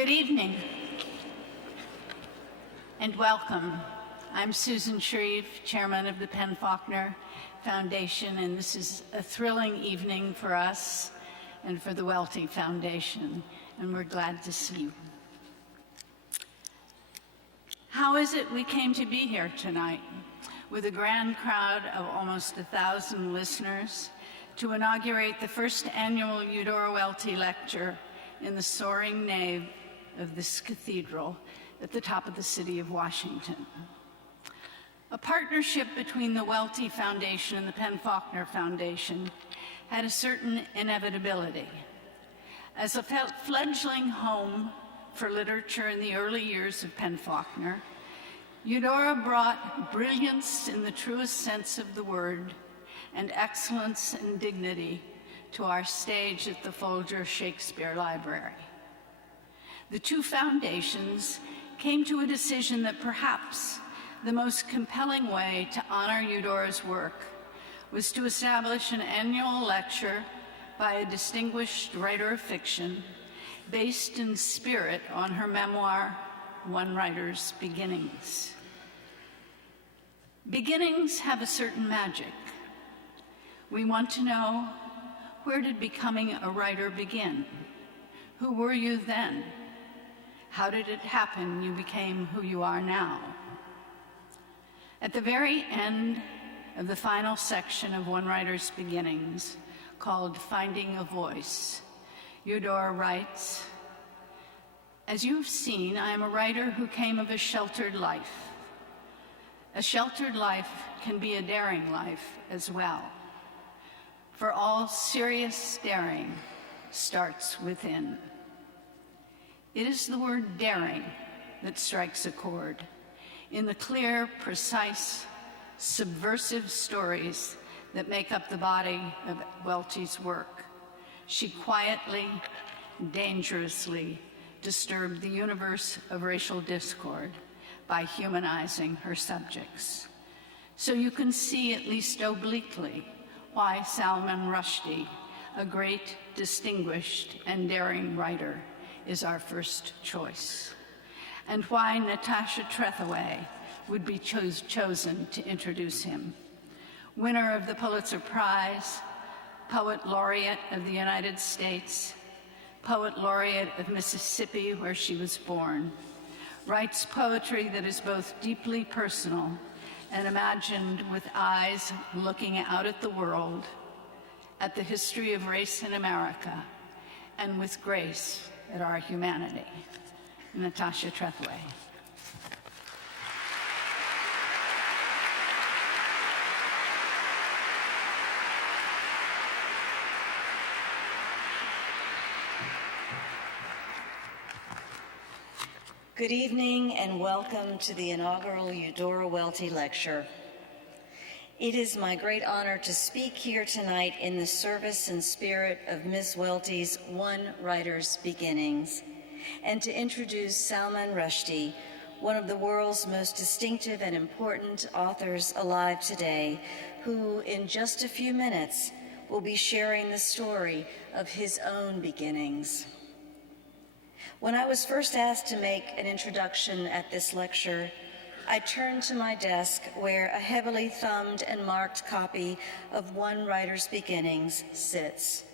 Good evening and welcome. I'm Susan Shreve, Chairman of the Faulkner Foundation, and this is a thrilling evening for us and for the Welty Foundation, and we're glad to see you. How is it we came to be here tonight with a grand crowd of almost 1,000 listeners to inaugurate the first annual Eudora Welty Lecture in the soaring nave of this cathedral at the top of the city of Washington? A partnership between the Welty Foundation and the Faulkner Foundation had a certain inevitability. As a fledgling home for literature in the early years of Faulkner, Eudora brought brilliance in the truest sense of the word and excellence and dignity to our stage at the Folger Shakespeare Library. The two foundations came to a decision that perhaps the most compelling way to honor Eudora's work was to establish an annual lecture by a distinguished writer of fiction based in spirit on her memoir, One Writer's Beginnings. Beginnings have a certain magic. We want to know, where did becoming a writer begin? Who were you then? How did it happen you became who you are now? At the very end of the final section of One Writer's Beginnings, called Finding a Voice, Eudora writes, "As you've seen, I am a writer who came of a sheltered life. A sheltered life can be a daring life as well. For all serious daring starts within." It is the word daring that strikes a chord in the clear, precise, subversive stories that make up the body of Welty's work. She quietly, dangerously disturbed the universe of racial discord by humanizing her subjects. So you can see, at least obliquely, why Salman Rushdie, a great, distinguished, and daring writer, is our first choice, and why Natasha Trethewey would be chosen to introduce him. Winner of the Pulitzer Prize, Poet Laureate of the United States, Poet Laureate of Mississippi, where she was born, writes poetry that is both deeply personal and imagined with eyes looking out at the world, at the history of race in America, and with grace at our humanity. Natasha Trethewey. Good evening and welcome to the inaugural Eudora Welty Lecture. It is my great honor to speak here tonight in the service and spirit of Ms. Welty's One Writer's Beginnings, and to introduce Salman Rushdie, one of the world's most distinctive and important authors alive today, who in just a few minutes will be sharing the story of his own beginnings. When I was first asked to make an introduction at this lecture, I turned to my desk where a heavily thumbed and marked copy of One Writer's Beginnings sits.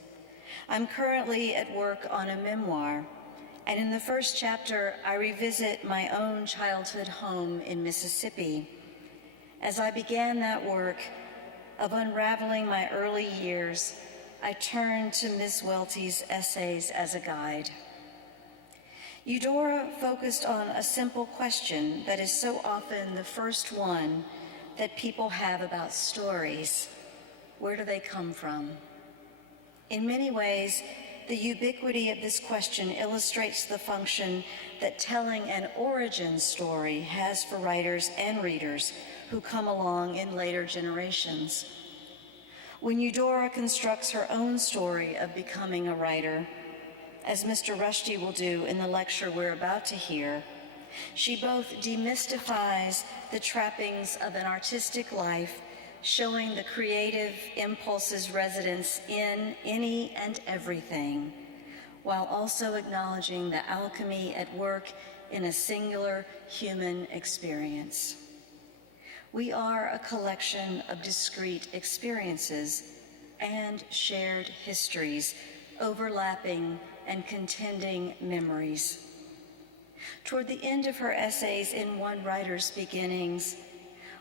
I'm currently at work on a memoir, and in the first chapter, I revisit my own childhood home in Mississippi. As I began that work of unraveling my early years, I turned to Ms. Welty's essays as a guide. Eudora focused on a simple question that is so often the first one that people have about stories. Where do they come from? In many ways, the ubiquity of this question illustrates the function that telling an origin story has for writers and readers who come along in later generations. When Eudora constructs her own story of becoming a writer, as Mr. Rushdie will do in the lecture we're about to hear, she both demystifies the trappings of an artistic life, showing the creative impulse's residence in any and everything, while also acknowledging the alchemy at work in a singular human experience. We are a collection of discrete experiences and shared histories, overlapping and contending memories. Toward the end of her essays in One Writer's Beginnings,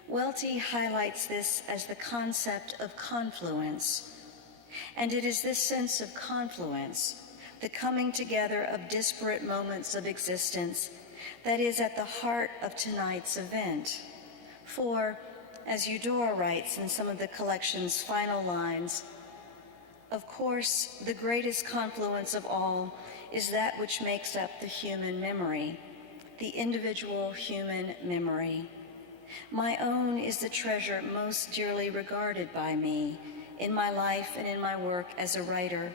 Welty highlights this as the concept of confluence. And it is this sense of confluence, the coming together of disparate moments of existence, that is at the heart of tonight's event. For, as Eudora writes in some of the collection's final lines, of course, the greatest confluence of all is that which makes up the human memory, the individual human memory. My own is the treasure most dearly regarded by me in my life and in my work as a writer.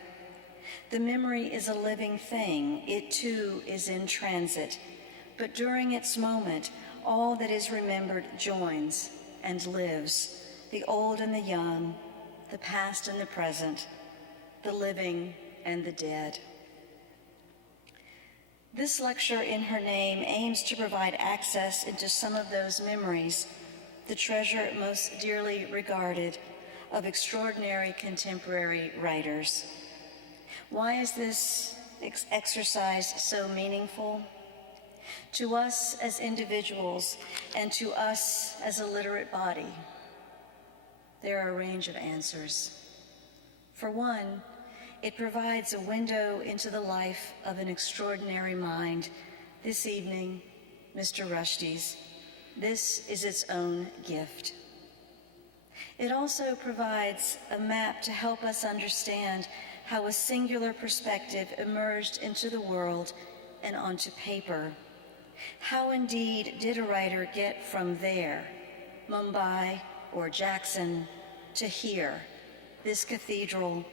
The memory is a living thing. It too is in transit. But during its moment, all that is remembered joins and lives, the old and the young, the past and the present, the living and the dead. This lecture in her name aims to provide access into some of those memories, the treasure most dearly regarded of extraordinary contemporary writers. Why is this exercise so meaningful? To us as individuals and to us as a literate body, there are a range of answers. For one, it provides a window into the life of an extraordinary mind. This evening, Mr. Rushdie's. This is its own gift. It also provides a map to help us understand how a singular perspective emerged into the world and onto paper. How indeed did a writer get from there, Mumbai or Jackson, to here, this cathedral,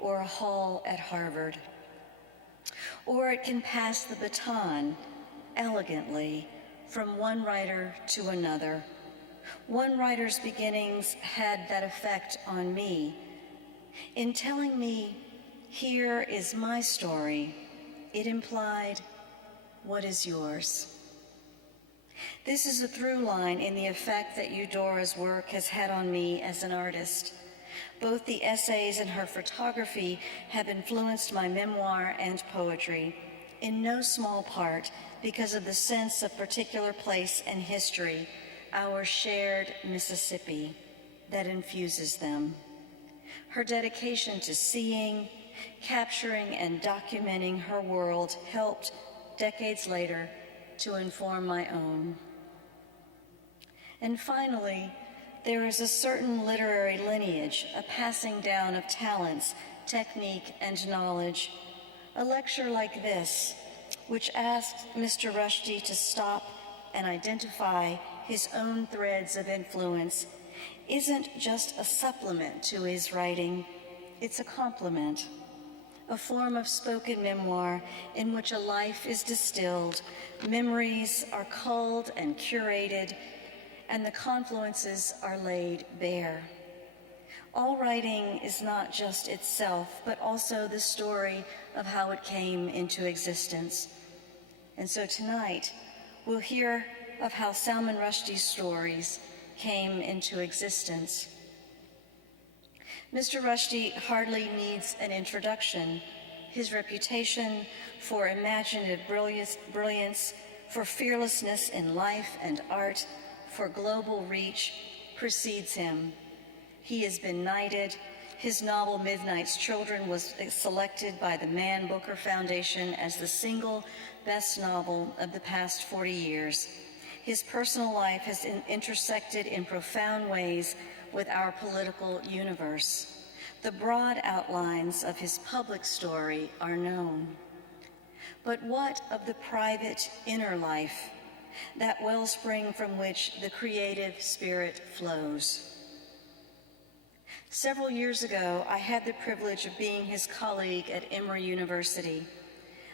or a hall at Harvard? Or it can pass the baton elegantly from one writer to another. One writer's beginnings had that effect on me. In telling me, here is my story, it implied, what is yours? This is a through line in the effect that Eudora's work has had on me as an artist. Both the essays and her photography have influenced my memoir and poetry, in no small part because of the sense of particular place and history, our shared Mississippi, that infuses them. Her dedication to seeing, capturing, and documenting her world helped, decades later, to inform my own. And finally, there is a certain literary lineage, a passing down of talents, technique, and knowledge. A lecture like this, which asks Mr. Rushdie to stop and identify his own threads of influence, isn't just a supplement to his writing, it's a complement, a form of spoken memoir in which a life is distilled, memories are culled and curated, and the confluences are laid bare. All writing is not just itself, but also the story of how it came into existence. And so tonight, we'll hear of how Salman Rushdie's stories came into existence. Mr. Rushdie hardly needs an introduction. His reputation for imaginative brilliance, for fearlessness in life and art, for global reach precedes him. He has been knighted. His novel Midnight's Children was selected by the Man Booker Foundation as the single best novel of the past 40 years. His personal life has intersected in profound ways with our political universe. The broad outlines of his public story are known. But what of the private inner life, that wellspring from which the creative spirit flows? Several years ago, I had the privilege of being his colleague at Emory University.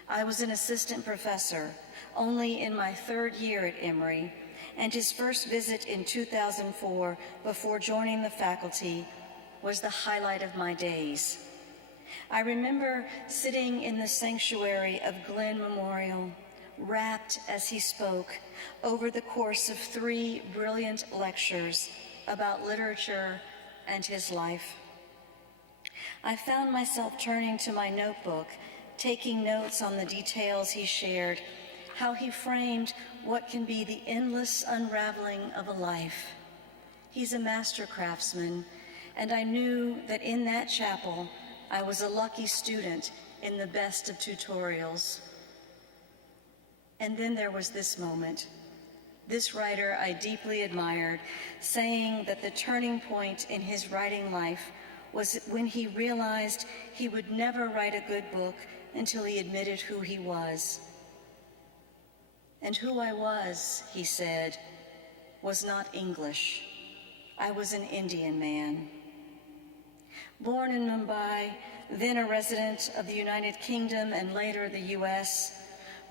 I was an assistant professor, only in my third year at Emory, and his first visit in 2004 before joining the faculty was the highlight of my days. I remember sitting in the sanctuary of Glenn Memorial, rapt as he spoke over the course of 3 brilliant lectures about literature and his life. I found myself turning to my notebook, taking notes on the details he shared, how he framed what can be the endless unraveling of a life. He's a master craftsman, and I knew that in that chapel, I was a lucky student in the best of tutorials. And then there was this moment, this writer I deeply admired, saying that the turning point in his writing life was when he realized he would never write a good book until he admitted who he was. And who I was, he said, was not English. I was an Indian man. Born in Mumbai, then a resident of the United Kingdom and later the US,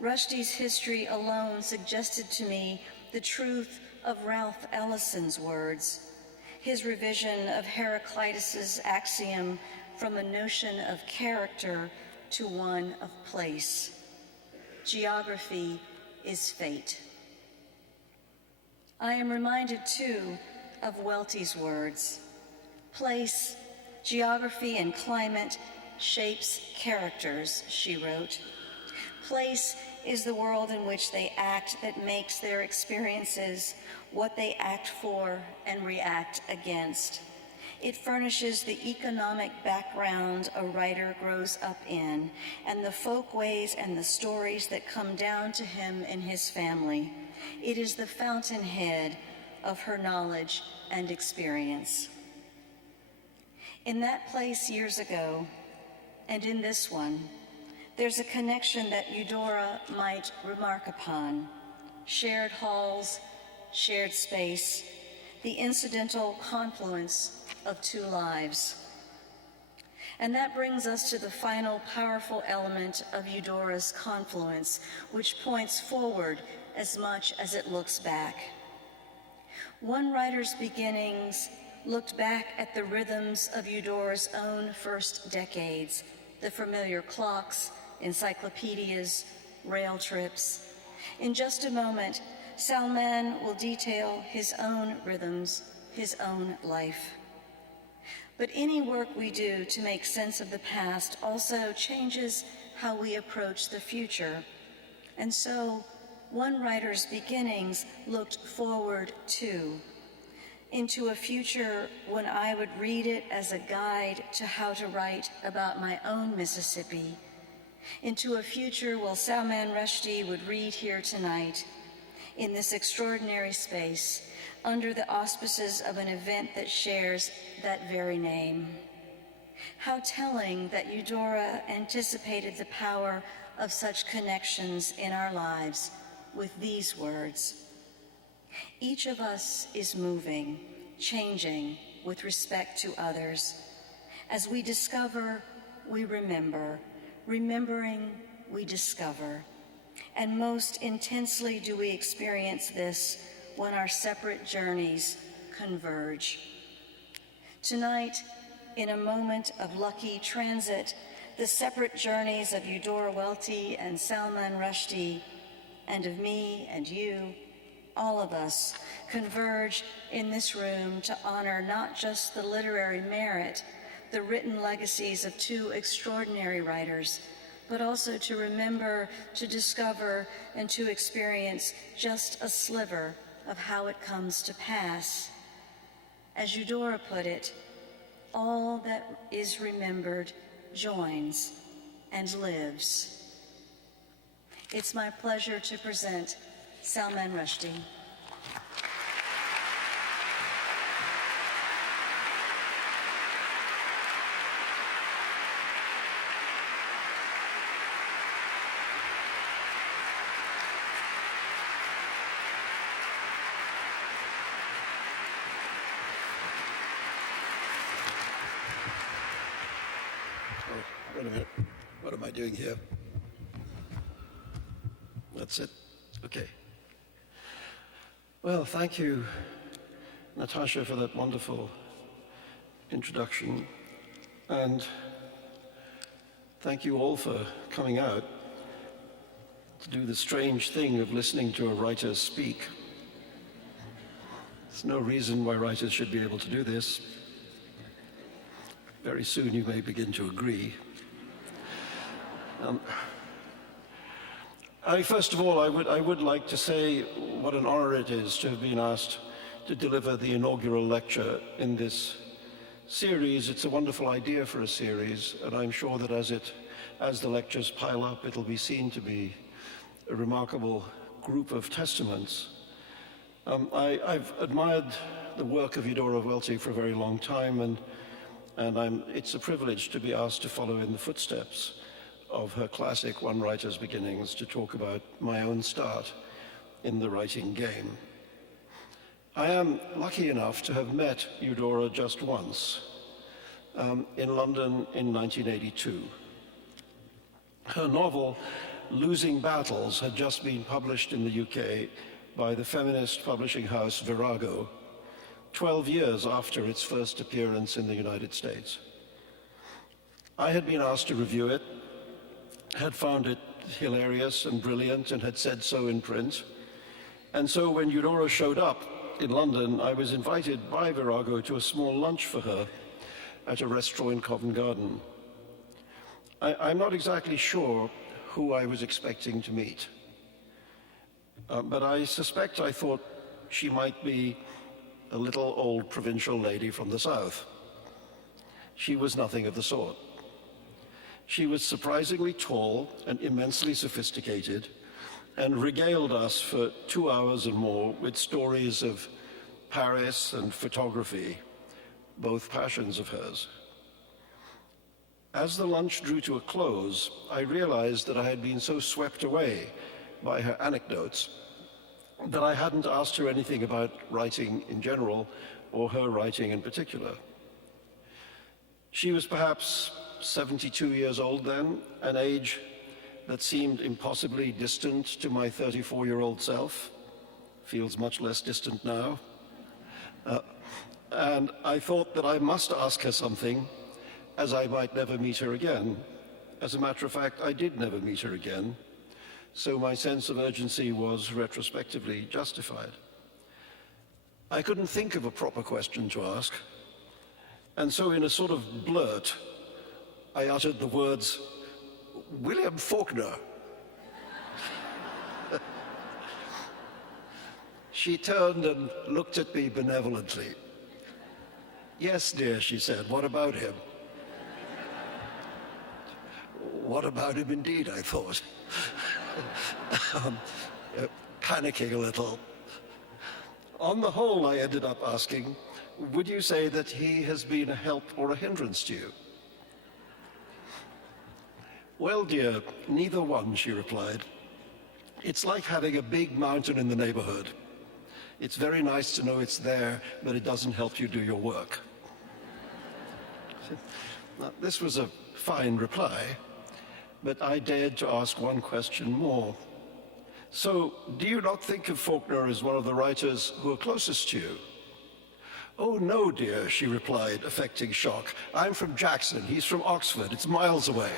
Rushdie's history alone suggested to me the truth of Ralph Ellison's words, his revision of Heraclitus's axiom from a notion of character to one of place. Geography is fate. I am reminded, too, of Welty's words. Place, geography, and climate shapes characters, she wrote. Place is the world in which they act that makes their experiences what they act for and react against. It furnishes the economic background a writer grows up in, and the folkways and the stories that come down to him and his family. It is the fountainhead of her knowledge and experience. In that place years ago, and in this one, there's a connection that Eudora might remark upon. Shared halls, shared space, the incidental confluence of 2 lives. And that brings us to the final powerful element of Eudora's confluence, which points forward as much as it looks back. One writer's beginnings looked back at the rhythms of Eudora's own first decades, the familiar clocks, encyclopedias, rail trips. In just a moment, Salman will detail his own rhythms, his own life. But any work we do to make sense of the past also changes how we approach the future. And so, one writer's beginnings looked forward too, into a future when I would read it as a guide to how to write about my own Mississippi, into a future while Salman Rushdie would read here tonight in this extraordinary space under the auspices of an event that shares that very name. How telling that Eudora anticipated the power of such connections in our lives with these words. Each of us is moving, changing with respect to others. As we discover, we remember. Remembering, we discover. And most intensely do we experience this when our separate journeys converge. Tonight, in a moment of lucky transit, the separate journeys of Eudora Welty and Salman Rushdie, and of me and you, all of us, converge in this room to honor not just the literary merit, the written legacies of 2 extraordinary writers, but also to remember, to discover, and to experience just a sliver of how it comes to pass. As Eudora put it, all that is remembered joins and lives. It's my pleasure to present Salman Rushdie. Wait a minute. What am I doing here? That's it? Okay. Well, thank you, Natasha, for that wonderful introduction. And Thank you all for coming out to do the strange thing of listening to a writer speak. There's no reason why writers should be able to do this. Very soon you may begin to agree. First of all, I would like to say what an honor it is to have been asked to deliver the inaugural lecture in this series. It's a wonderful idea for a series, and I'm sure that as the lectures pile up, it'll be seen to be a remarkable group of testaments. I've admired the work of Eudora Welty for a very long time, and it's a privilege to be asked to follow in the footsteps of her classic One Writer's Beginnings, to talk about my own start in the writing game. I am lucky enough to have met Eudora just once, in London in 1982. Her novel, Losing Battles, had just been published in the UK by the feminist publishing house Virago, 12 years after its first appearance in the United States. I had been asked to review it, had found it hilarious and brilliant, and had said so in print. And so when Eudora showed up in London, I was invited by Virago to a small lunch for her at a restaurant in Covent Garden. I'm not exactly sure who I was expecting to meet, but I suspect I thought she might be a little old provincial lady from the south. She was nothing of the sort. She was surprisingly tall and immensely sophisticated, and regaled us for 2 hours and more with stories of Paris and photography, both passions of hers. As the lunch drew to a close, I realized that I had been so swept away by her anecdotes that I hadn't asked her anything about writing in general, or her writing in particular. She was perhaps 72 years old then, an age that seemed impossibly distant to my 34-year-old self. Feels much less distant now. And I thought that I must ask her something, as I might never meet her again. As a matter of fact, I did never meet her again, so my sense of urgency was retrospectively justified. I couldn't think of a proper question to ask, and so in a sort of blurt, I uttered the words, "William Faulkner." She turned and looked at me benevolently. "Yes, dear," she said, "what about him?" What about him indeed, I thought, panicking a little. On the whole, I ended up asking, would you say that he has been a help or a hindrance to you? Well, dear, neither one, she replied. It's like having a big mountain in the neighborhood. It's very nice to know it's there, but it doesn't help you do your work. Now, this was a fine reply, but I dared to ask one question more. So, do you not think of Faulkner as one of the writers who are closest to you? Oh, no, dear, she replied, affecting shock. I'm from Jackson. He's from Oxford. It's miles away.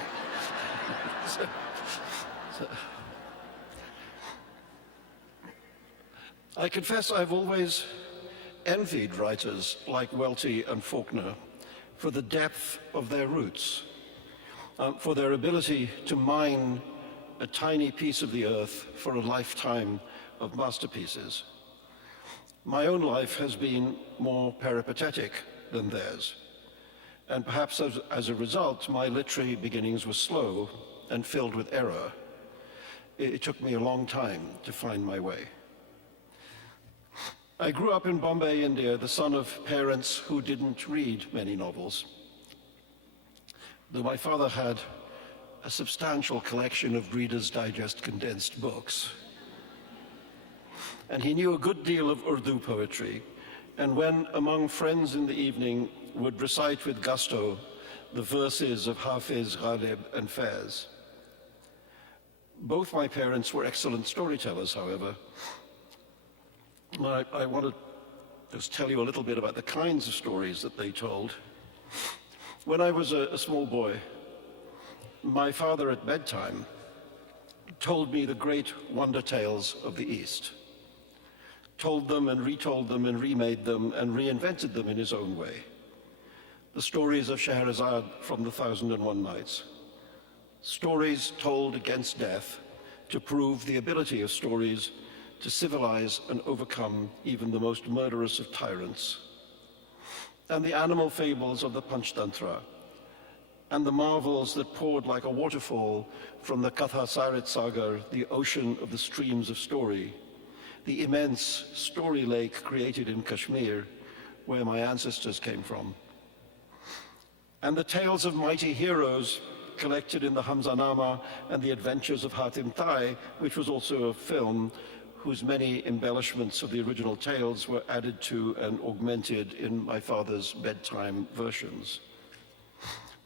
I confess I've always envied writers like Welty and Faulkner for the depth of their roots, for their ability to mine a tiny piece of the earth for a lifetime of masterpieces. My own life has been more peripatetic than theirs, and perhaps as a result, my literary beginnings were slow and filled with error. It took me a long time to find my way. I grew up in Bombay, India, the son of parents who didn't read many novels. Though my father had a substantial collection of Reader's Digest condensed books. And he knew a good deal of Urdu poetry, and when among friends in the evening would recite with gusto the verses of Hafiz, Ghalib, and Faiz. Both my parents were excellent storytellers, however. I want to just tell you a little bit about the kinds of stories that they told. When I was a small boy, my father at bedtime told me the great wonder tales of the East, told them and retold them and remade them and reinvented them in his own way. The stories of Scheherazade from the 1001 Nights, stories told against death to prove the ability of stories to civilize and overcome even the most murderous of tyrants, and the animal fables of the Panchtantra, and the marvels that poured like a waterfall from the Katha Sarit Sagar, the ocean of the streams of story, the immense story lake created in Kashmir, where my ancestors came from, and the tales of mighty heroes collected in the Hamzanama and the Adventures of Hatim Tai, which was also a film whose many embellishments of the original tales were added to and augmented in my father's bedtime versions.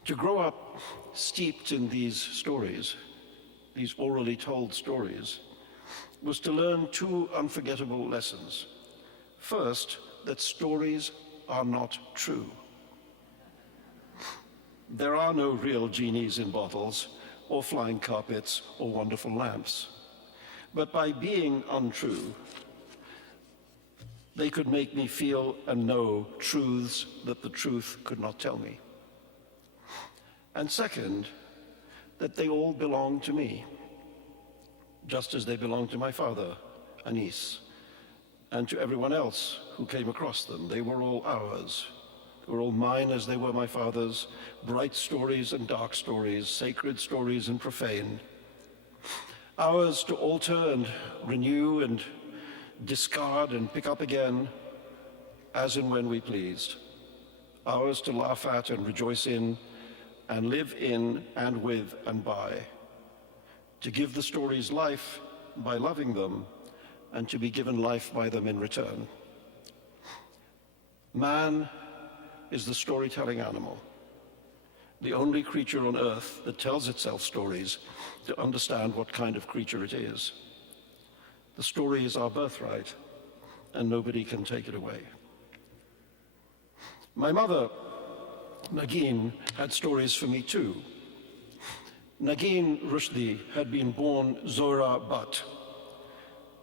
To grow up steeped in these stories, these orally told stories, was to learn two unforgettable lessons. First, that stories are not true. There are no real genies in bottles, or flying carpets, or wonderful lamps. But by being untrue, they could make me feel and know truths that the truth could not tell me. And second, that they all belong to me, just as they belong to my father, Anis, and to everyone else who came across them. They were all ours. They were all mine as they were my father's, bright stories and dark stories, sacred stories and profane. Ours to alter and renew and discard and pick up again as and when we pleased. Ours to laugh at and rejoice in and live in and with and by. To give the stories life by loving them and to be given life by them in return. Man is the storytelling animal, the only creature on earth that tells itself stories to understand what kind of creature it is. The story is our birthright, and nobody can take it away. My mother, Nagin, had stories for me too. Nagin Rushdie had been born Zora Butt.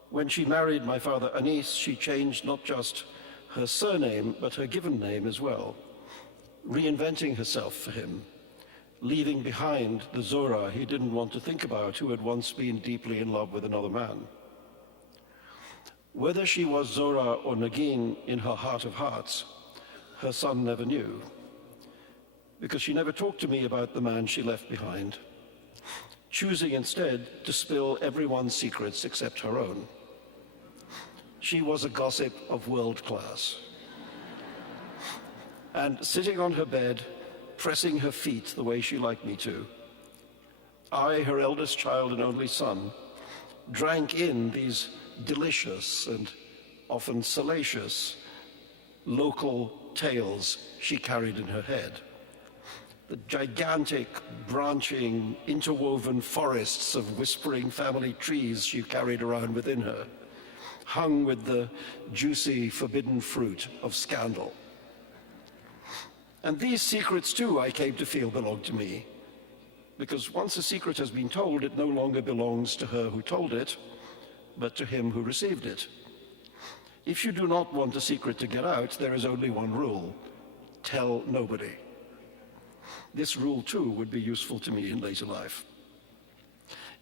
When she married my father Anis, she changed not just her surname, but her given name as well, reinventing herself for him, leaving behind the Zora he didn't want to think about, who had once been deeply in love with another man. Whether she was Zora or Nagin in her heart of hearts, her son never knew, because she never talked to me about the man she left behind, choosing instead to spill everyone's secrets except her own. She was a gossip of world class. And sitting on her bed, pressing her feet the way she liked me to, I, her eldest child and only son, drank in these delicious and often salacious local tales she carried in her head. The gigantic, branching, interwoven forests of whispering family trees she carried around within her, hung with the juicy, forbidden fruit of scandal. And these secrets, too, I came to feel belonged to me, because once a secret has been told, it no longer belongs to her who told it, but to him who received it. If you do not want a secret to get out, there is only one rule: tell nobody. This rule, too, would be useful to me in later life.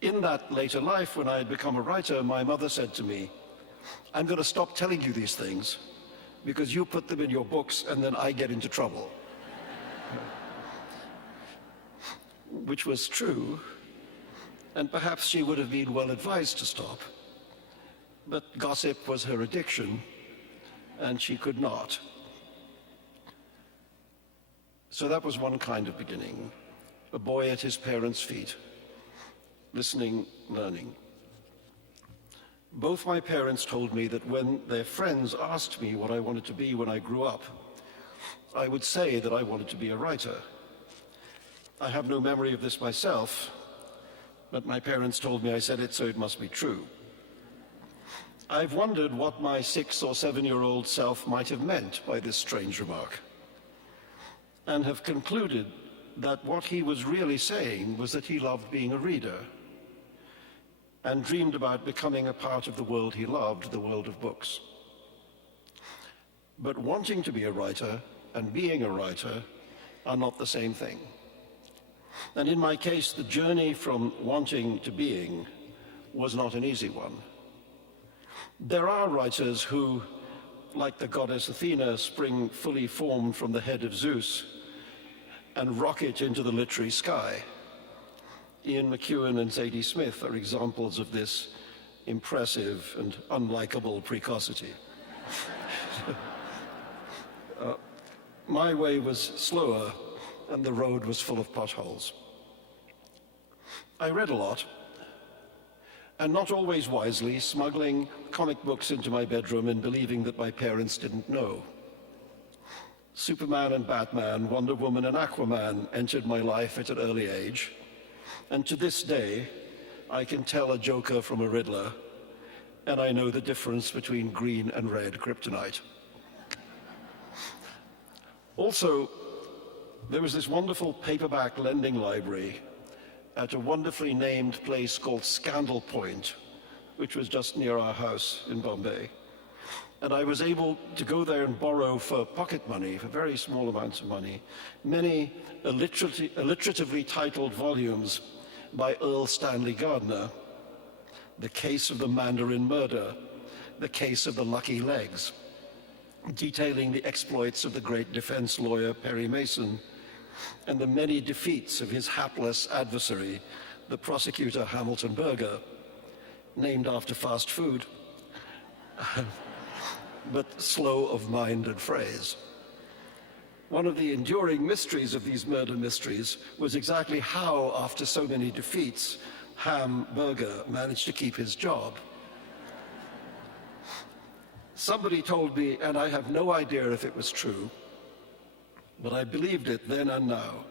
In that later life, when I had become a writer, my mother said to me, "I'm going to stop telling you these things because you put them in your books and then I get into trouble." Which was true, and perhaps she would have been well advised to stop. But gossip was her addiction, and she could not. So that was one kind of beginning, a boy at his parents' feet, listening, learning. Both my parents told me that when their friends asked me what I wanted to be when I grew up, I would say that I wanted to be a writer. I have no memory of this myself, but my parents told me I said it, so it must be true. I've wondered what my 6 or 7-year-old self might have meant by this strange remark, and have concluded that what he was really saying was that he loved being a reader and dreamed about becoming a part of the world he loved, the world of books. But wanting to be a writer and being a writer are not the same thing. And in my case, the journey from wanting to being was not an easy one. There are writers who, like the goddess Athena, spring fully formed from the head of Zeus and rocket into the literary sky. Ian McEwan and Zadie Smith are examples of this impressive and unlikable precocity. My way was slower, and the road was full of potholes. I read a lot, and not always wisely, smuggling comic books into my bedroom and believing that my parents didn't know. Superman and Batman, Wonder Woman and Aquaman entered my life at an early age, and to this day, I can tell a Joker from a Riddler, and I know the difference between green and red kryptonite. Also, there was this wonderful paperback lending library at a wonderfully named place called Scandal Point, which was just near our house in Bombay. And I was able to go there and borrow for pocket money, for very small amounts of money, many alliteratively titled volumes by Earl Stanley Gardner: The Case of the Mandarin Murder, The Case of the Lucky Legs, detailing the exploits of the great defense lawyer Perry Mason and the many defeats of his hapless adversary, the prosecutor Hamilton Berger, named after fast food, but slow of mind and phrase. One of the enduring mysteries of these murder mysteries was exactly how, after so many defeats, Ham Berger managed to keep his job. Somebody told me, and I have no idea if it was true, but I believed it then and now,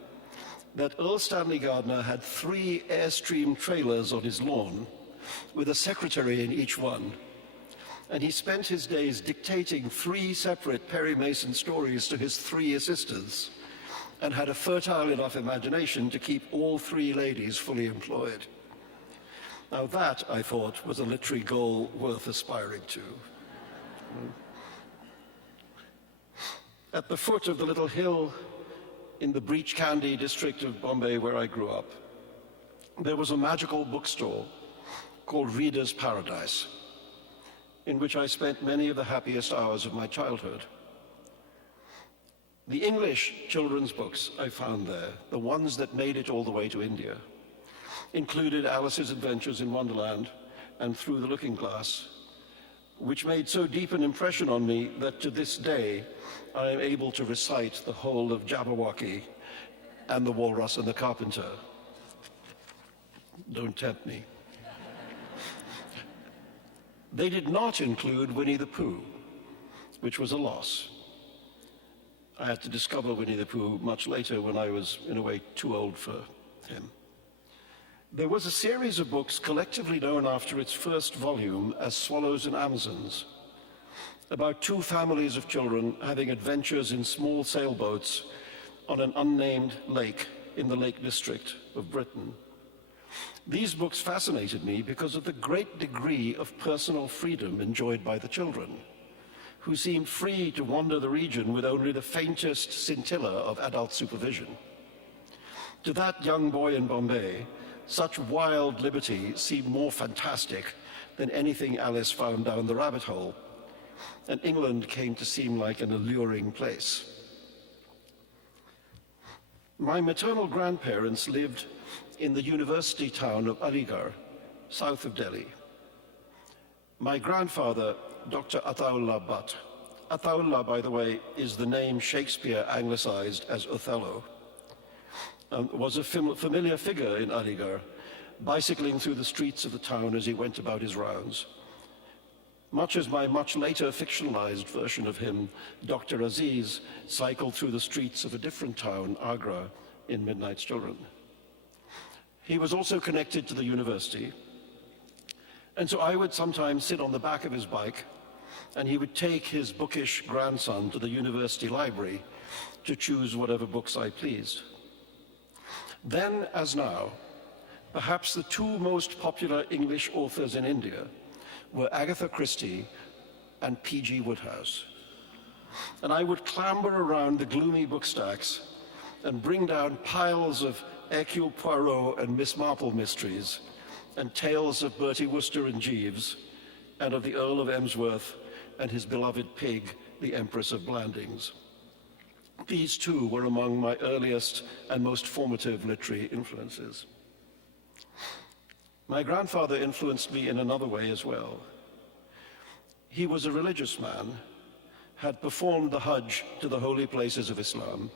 that Earl Stanley Gardner had 3 Airstream trailers on his lawn with a secretary in each one, and he spent his days dictating 3 separate Perry Mason stories to his 3 assistants, and had a fertile enough imagination to keep all 3 ladies fully employed. Now that, I thought, was a literary goal worth aspiring to. At the foot of the little hill in the Breach Candy district of Bombay where I grew up, there was a magical bookstore called Reader's Paradise, in which I spent many of the happiest hours of my childhood. The English children's books I found there, the ones that made it all the way to India, included Alice's Adventures in Wonderland and Through the Looking Glass, which made so deep an impression on me that to this day I am able to recite the whole of Jabberwocky and The Walrus and the Carpenter. Don't tempt me. They did not include Winnie the Pooh, which was a loss. I had to discover Winnie the Pooh much later when I was, in a way, too old for him. There was a series of books collectively known after its first volume as Swallows and Amazons, about 2 families of children having adventures in small sailboats on an unnamed lake in the Lake District of Britain. These books fascinated me because of the great degree of personal freedom enjoyed by the children, who seemed free to wander the region with only the faintest scintilla of adult supervision. To that young boy in Bombay, such wild liberty seemed more fantastic than anything Alice found down the rabbit hole, and England came to seem like an alluring place. My maternal grandparents lived in the university town of Aligarh, south of Delhi. My grandfather, Dr. Ataullah Butt. Ataullah, by the way, is the name Shakespeare anglicized as Othello. Was a familiar figure in Aligarh, bicycling through the streets of the town as he went about his rounds. Much as my much later fictionalized version of him, Dr. Aziz, cycled through the streets of a different town, Agra, in Midnight's Children. He was also connected to the university, and so I would sometimes sit on the back of his bike, and he would take his bookish grandson to the university library to choose whatever books I pleased. Then, as now, perhaps the two most popular English authors in India were Agatha Christie and P.G. Wodehouse. And I would clamber around the gloomy bookstacks and bring down piles of Hercule Poirot and Miss Marple mysteries, and tales of Bertie Wooster and Jeeves, and of the Earl of Emsworth and his beloved pig, the Empress of Blandings. These too were among my earliest and most formative literary influences. My grandfather influenced me in another way as well. He was a religious man, had performed the Hajj to the holy places of Islam,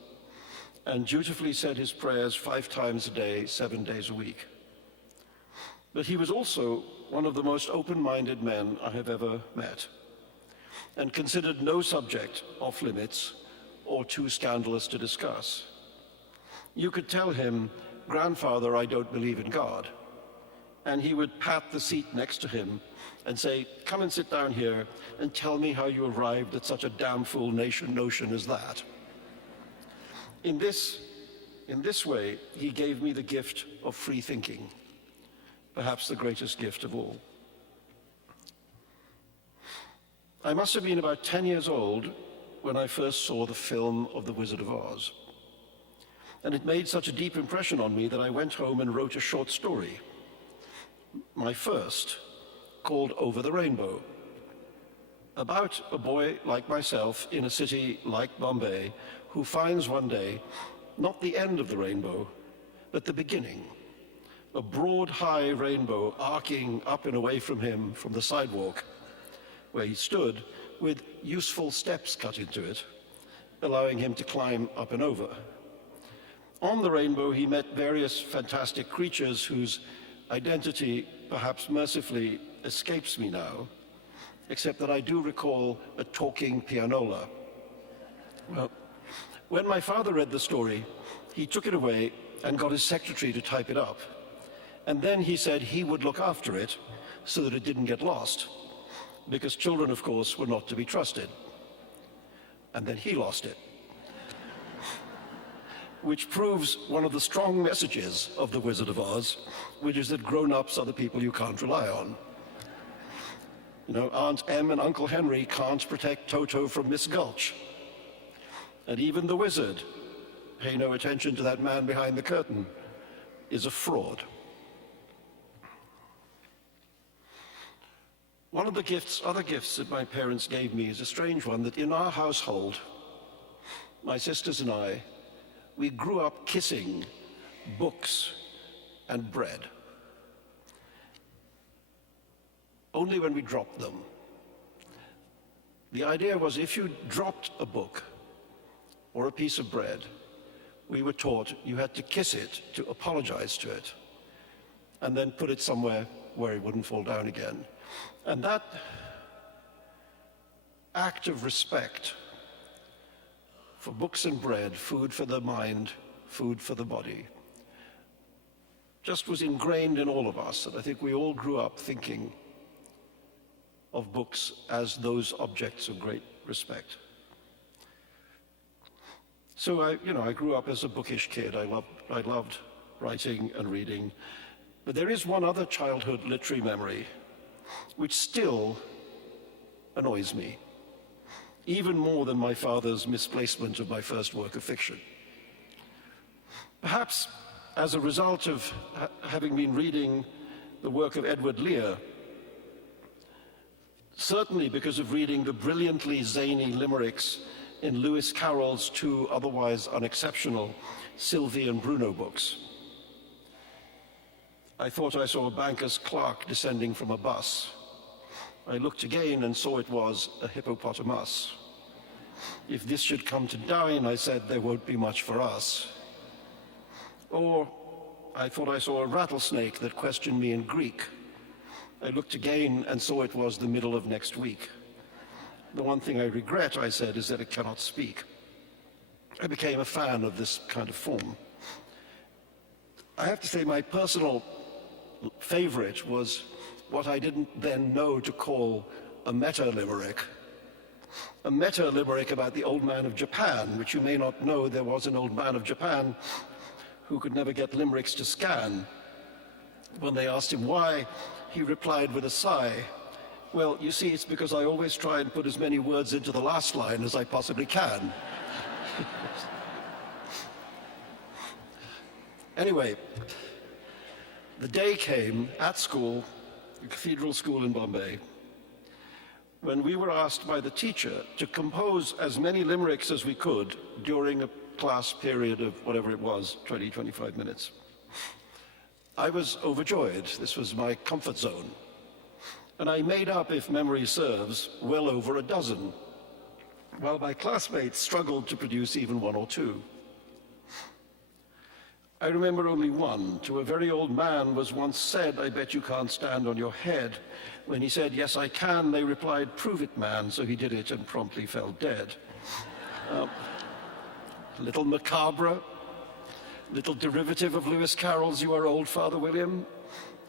and dutifully said his prayers 5 times a day, 7 days a week. But he was also one of the most open-minded men I have ever met, and considered no subject off limits or too scandalous to discuss. You could tell him, "Grandfather, I don't believe in God," and he would pat the seat next to him and say, "Come and sit down here and tell me how you arrived at such a damn fool notion as that." In this way, he gave me the gift of free thinking, perhaps the greatest gift of all. I must have been about 10 years old when I first saw the film of The Wizard of Oz. And it made such a deep impression on me that I went home and wrote a short story, my first, called Over the Rainbow, about a boy like myself in a city like Bombay who finds one day not the end of the rainbow, but the beginning, a broad, high rainbow arcing up and away from him from the sidewalk where he stood, with useful steps cut into it, allowing him to climb up and over. On the rainbow, he met various fantastic creatures whose identity, perhaps mercifully, escapes me now, except that I do recall a talking pianola. Well, when my father read the story, he took it away and got his secretary to type it up. And then he said he would look after it so that it didn't get lost, because children, of course, were not to be trusted. And then he lost it, which proves one of the strong messages of The Wizard of Oz, which is that grown-ups are the people you can't rely on. You know, Aunt Em and Uncle Henry can't protect Toto from Miss Gulch. And even the wizard, pay no attention to that man behind the curtain, is a fraud. One of the other gifts that my parents gave me is a strange one, that in our household, my sisters and I, we grew up kissing books and bread. Only when we dropped them. The idea was if you dropped a book or a piece of bread, we were taught you had to kiss it to apologize to it, and then put it somewhere where it wouldn't fall down again. And that act of respect for books and bread, food for the mind, food for the body, just was ingrained in all of us. And I think we all grew up thinking of books as those objects of great respect. So I grew up as a bookish kid. I loved writing and reading. But there is one other childhood literary memory which still annoys me, even more than my father's misplacement of my first work of fiction. Perhaps as a result of having been reading the work of Edward Lear, certainly because of reading the brilliantly zany limericks in Lewis Carroll's two otherwise unexceptional Sylvie and Bruno books. I thought I saw a banker's clerk descending from a bus. I looked again and saw it was a hippopotamus. If this should come to dine, I said, there won't be much for us. Or I thought I saw a rattlesnake that questioned me in Greek. I looked again and saw it was the middle of next week. The one thing I regret, I said, is that it cannot speak. I became a fan of this kind of form. I have to say my personal favorite was what I didn't then know to call a meta-limerick. A meta-limerick about the old man of Japan, which you may not know there was an old man of Japan who could never get limericks to scan. When they asked him why, he replied with a sigh, "Well, you see, it's because I always try and put as many words into the last line as I possibly can." Anyway, the day came at school, the cathedral school in Bombay, when we were asked by the teacher to compose as many limericks as we could during a class period of whatever it was, 20, 25 minutes. I was overjoyed. This was my comfort zone. And I made up, if memory serves, well over a dozen, while my classmates struggled to produce even one or two. I remember only one. To a very old man was once said, "I bet you can't stand on your head." When he said, "Yes, I can," they replied, "Prove it, man." So he did it and promptly fell dead. A little macabre, little derivative of Lewis Carroll's "You Are Old, Father William,"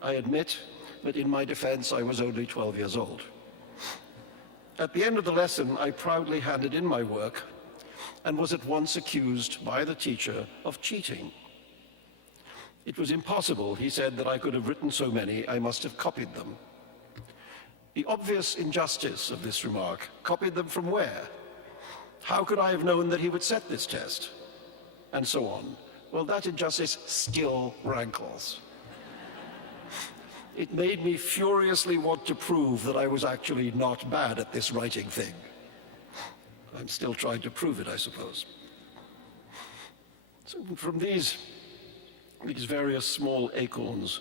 I admit, but in my defense, I was only 12 years old. At the end of the lesson, I proudly handed in my work and was at once accused by the teacher of cheating. It was impossible, he said, that I could have written so many. I must have copied them. The obvious injustice of this remark: copied them from where? How could I have known that he would set this test? And so on. Well, that injustice still rankles. It made me furiously want to prove that I was actually not bad at this writing thing. I'm still trying to prove it, I suppose. So from these various small acorns,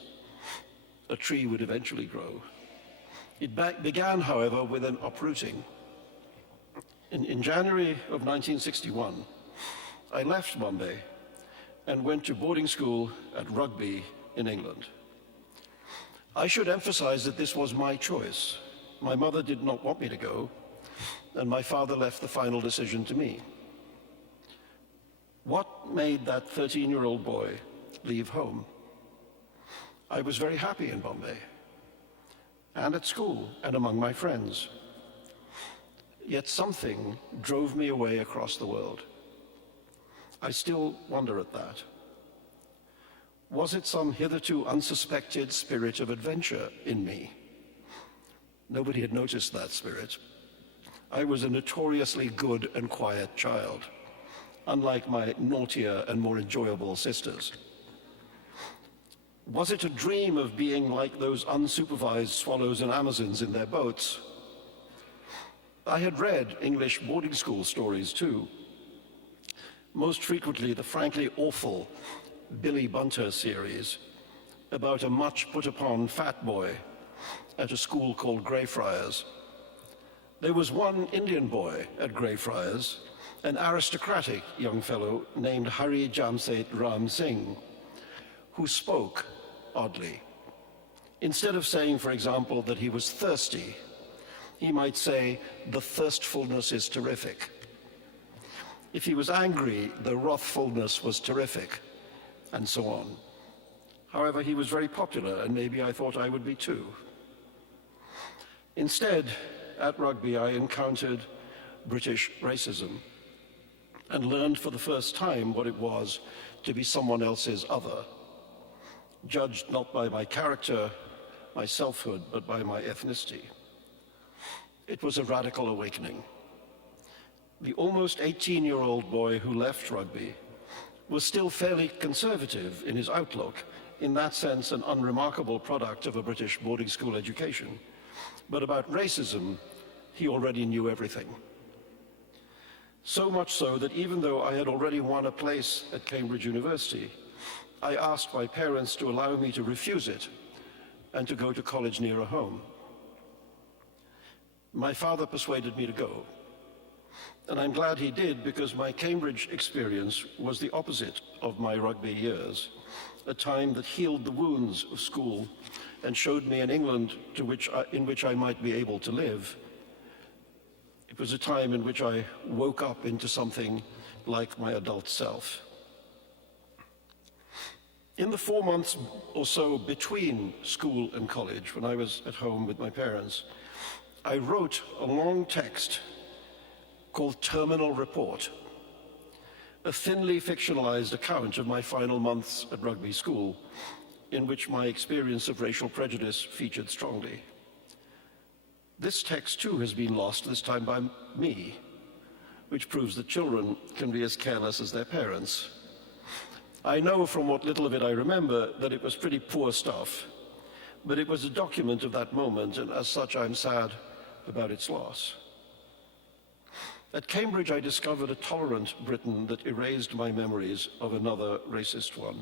a tree would eventually grow. It began, however, with an uprooting. In January of 1961, I left Bombay and went to boarding school at Rugby in England. I should emphasize that this was my choice. My mother did not want me to go, and my father left the final decision to me. What made that 13-year-old boy leave home? I was very happy in Bombay, and at school, and among my friends. Yet something drove me away across the world. I still wonder at that. Was it some hitherto unsuspected spirit of adventure in me? Nobody had noticed that spirit. I was a notoriously good and quiet child, unlike my naughtier and more enjoyable sisters. Was it a dream of being like those unsupervised swallows and Amazons in their boats? I had read English boarding school stories too. Most frequently the frankly awful Billy Bunter series about a much put-upon fat boy at a school called Greyfriars. There was one Indian boy at Greyfriars, an aristocratic young fellow named Hari Jamset Ram Singh, who spoke oddly. Instead of saying, for example, that he was thirsty, he might say, "The thirstfulness is terrific." If he was angry, the wrathfulness was terrific, and so on. However, he was very popular, and maybe I thought I would be too. Instead, at Rugby, I encountered British racism and learned for the first time what it was to be someone else's other, judged not by my character, my selfhood, but by my ethnicity. It was a radical awakening. The almost 18-year-old boy who left Rugby was still fairly conservative in his outlook, in that sense an unremarkable product of a British boarding school education. But about racism, he already knew everything. So much so that even though I had already won a place at Cambridge University, I asked my parents to allow me to refuse it and to go to college nearer home. My father persuaded me to go. And I'm glad he did, because my Cambridge experience was the opposite of my Rugby years, a time that healed the wounds of school and showed me an England in which I might be able to live. It was a time in which I woke up into something like my adult self. In the 4 months or so between school and college, when I was at home with my parents, I wrote a long text called Terminal Report, a thinly fictionalized account of my final months at Rugby School, in which my experience of racial prejudice featured strongly. This text too has been lost, this time by me, which proves that children can be as careless as their parents. I know from what little of it I remember that it was pretty poor stuff, but it was a document of that moment, and as such I'm sad about its loss. At Cambridge I discovered a tolerant Britain that erased my memories of another racist one.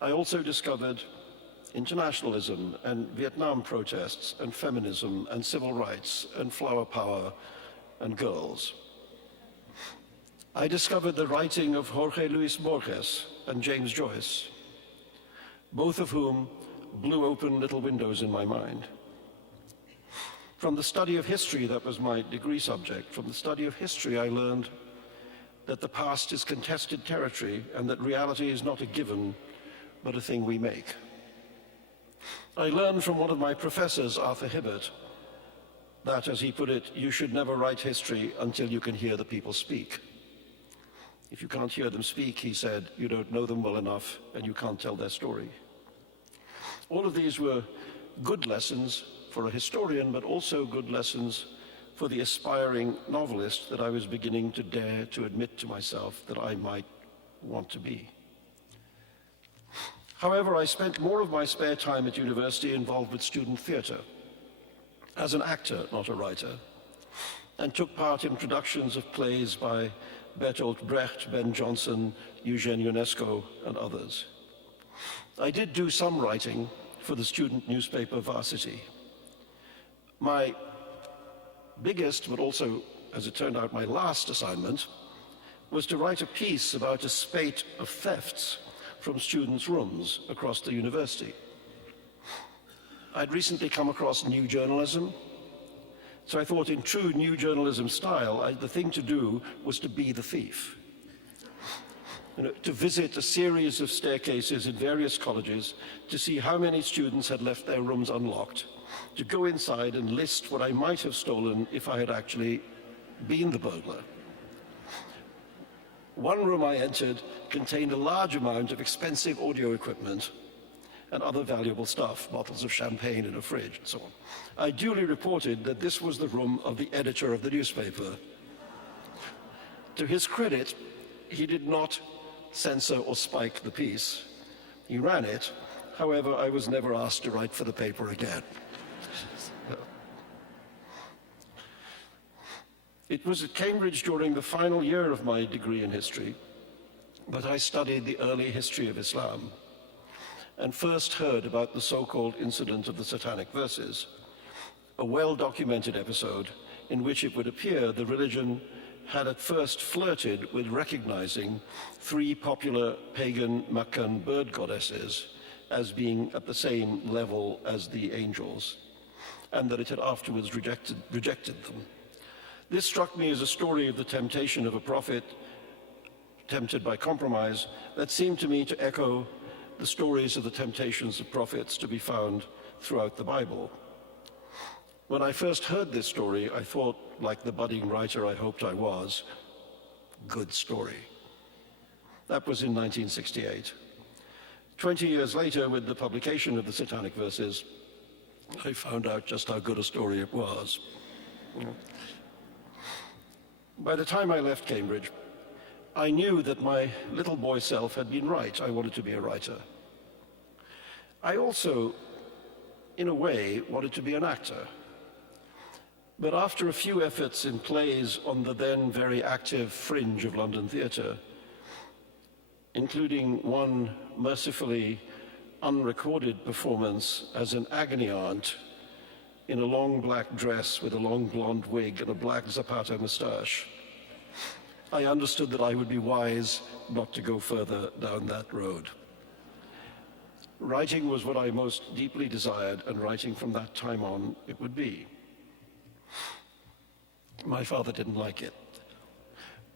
I also discovered internationalism and Vietnam protests and feminism and civil rights and flower power and girls. I discovered the writing of Jorge Luis Borges and James Joyce, both of whom blew open little windows in my mind. From the study of history, that was my degree subject, from the study of history I learned that the past is contested territory and that reality is not a given, but a thing we make. I learned from one of my professors, Arthur Hibbert, that, as he put it, you should never write history until you can hear the people speak. If you can't hear them speak, he said, you don't know them well enough and you can't tell their story. All of these were good lessons for a historian, but also good lessons for the aspiring novelist that I was beginning to dare to admit to myself that I might want to be. However, I spent more of my spare time at university involved with student theatre, as an actor, not a writer, and took part in productions of plays by Bertolt Brecht, Ben Jonson, Eugène Ionesco, and others. I did do some writing for the student newspaper Varsity. My biggest, but also, as it turned out, my last assignment was to write a piece about a spate of thefts from students' rooms across the university. I'd recently come across new journalism, so I thought in true new journalism style, the thing to do was to be the thief. To visit a series of staircases in various colleges to see how many students had left their rooms unlocked, to go inside and list what I might have stolen if I had actually been the burglar. One room I entered contained a large amount of expensive audio equipment and other valuable stuff, bottles of champagne in a fridge and so on. I duly reported that this was the room of the editor of the newspaper. To his credit, he did not censor or spike the piece. He ran it. However, I was never asked to write for the paper again. It was at Cambridge during the final year of my degree in history that I studied the early history of Islam and first heard about the so-called incident of the Satanic verses, a well-documented episode in which it would appear the religion had at first flirted with recognizing three popular pagan Meccan bird goddesses as being at the same level as the angels, and that it had afterwards rejected them. This struck me as a story of the temptation of a prophet tempted by compromise that seemed to me to echo the stories of the temptations of prophets to be found throughout the Bible. When I first heard this story, I thought, like the budding writer I hoped I was, good story. That was in 1968. 20 years later, with the publication of the Satanic verses, I found out just how good a story it was. By the time I left Cambridge, I knew that my little boy self had been right. I wanted to be a writer. I also, in a way, wanted to be an actor. But after a few efforts in plays on the then very active fringe of London theatre, including one mercifully unrecorded performance as an agony aunt in a long black dress with a long blonde wig and a black Zapata moustache, I understood that I would be wise not to go further down that road. Writing was what I most deeply desired, and writing from that time on it would be. My father didn't like it.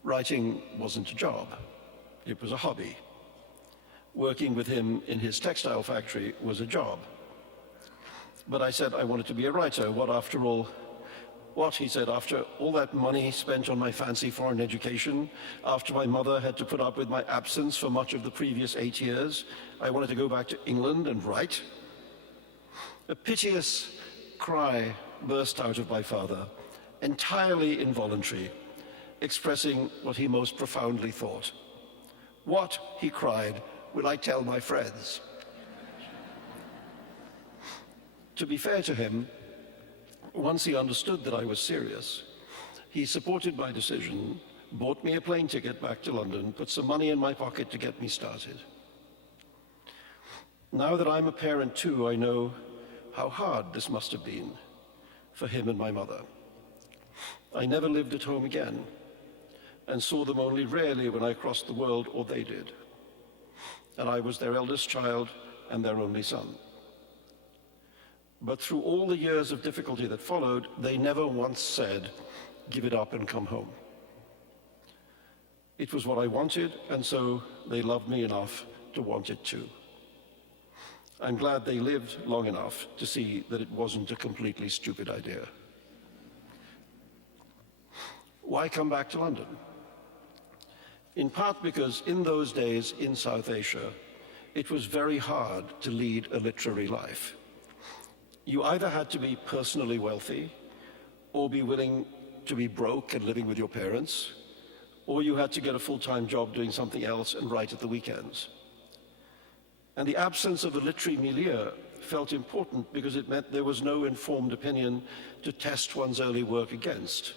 Writing wasn't a job. It was a hobby. Working with him in his textile factory was a job. But I said I wanted to be a writer. What, after all, What, he said, after all that money spent on my fancy foreign education, after my mother had to put up with my absence for much of the previous 8 years, I wanted to go back to England and write? A piteous cry burst out of my father, entirely involuntary, expressing what he most profoundly thought. What, he cried, will I tell my friends? To be fair to him, once he understood that I was serious, he supported my decision, bought me a plane ticket back to London, put some money in my pocket to get me started. Now that I'm a parent too, I know how hard this must have been for him and my mother. I never lived at home again and saw them only rarely when I crossed the world, or they did. And I was their eldest child and their only son. But through all the years of difficulty that followed, they never once said, "Give it up and come home." It was what I wanted, and so they loved me enough to want it too. I'm glad they lived long enough to see that it wasn't a completely stupid idea. Why come back to London? In part because in those days in South Asia, it was very hard to lead a literary life. You either had to be personally wealthy, or be willing to be broke and living with your parents, or you had to get a full-time job doing something else and write at the weekends. And the absence of a literary milieu felt important because it meant there was no informed opinion to test one's early work against,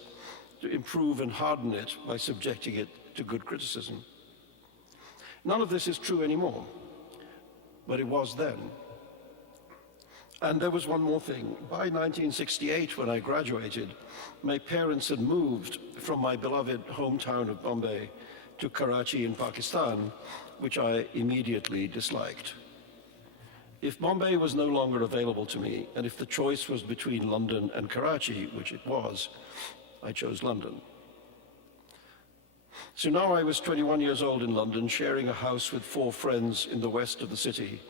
to improve and harden it by subjecting it to good criticism. None of this is true anymore, but it was then. And there was one more thing. By 1968, when I graduated, my parents had moved from my beloved hometown of Bombay to Karachi in Pakistan, which I immediately disliked. If Bombay was no longer available to me, and if the choice was between London and Karachi, which it was, I chose London. So now I was 21 years old in London, sharing a house with 4 friends in the west of the city,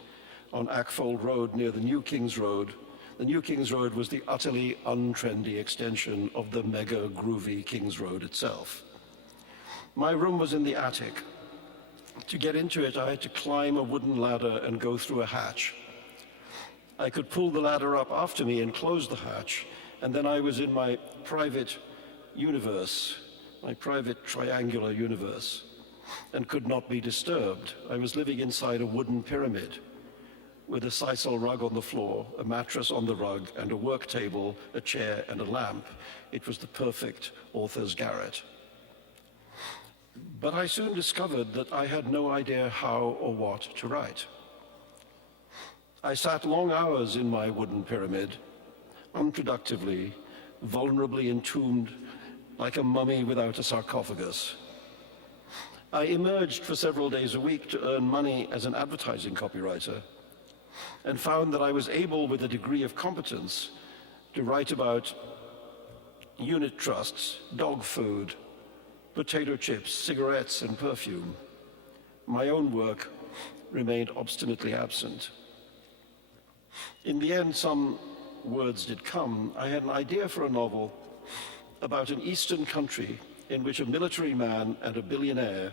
on Ackfold Road near the New King's Road. The New King's Road was the utterly untrendy extension of the mega groovy King's Road itself. My room was in the attic. To get into it, I had to climb a wooden ladder and go through a hatch. I could pull the ladder up after me and close the hatch, and then I was in my private universe, my private triangular universe, and could not be disturbed. I was living inside a wooden pyramid, with a sisal rug on the floor, a mattress on the rug, and a work table, a chair, and a lamp. It was the perfect author's garret. But I soon discovered that I had no idea how or what to write. I sat long hours in my wooden pyramid, unproductively, vulnerably entombed like a mummy without a sarcophagus. I emerged for several days a week to earn money as an advertising copywriter, and found that I was able, with a degree of competence, to write about unit trusts, dog food, potato chips, cigarettes, and perfume. My own work remained obstinately absent. In the end, some words did come. I had an idea for a novel about an eastern country in which a military man and a billionaire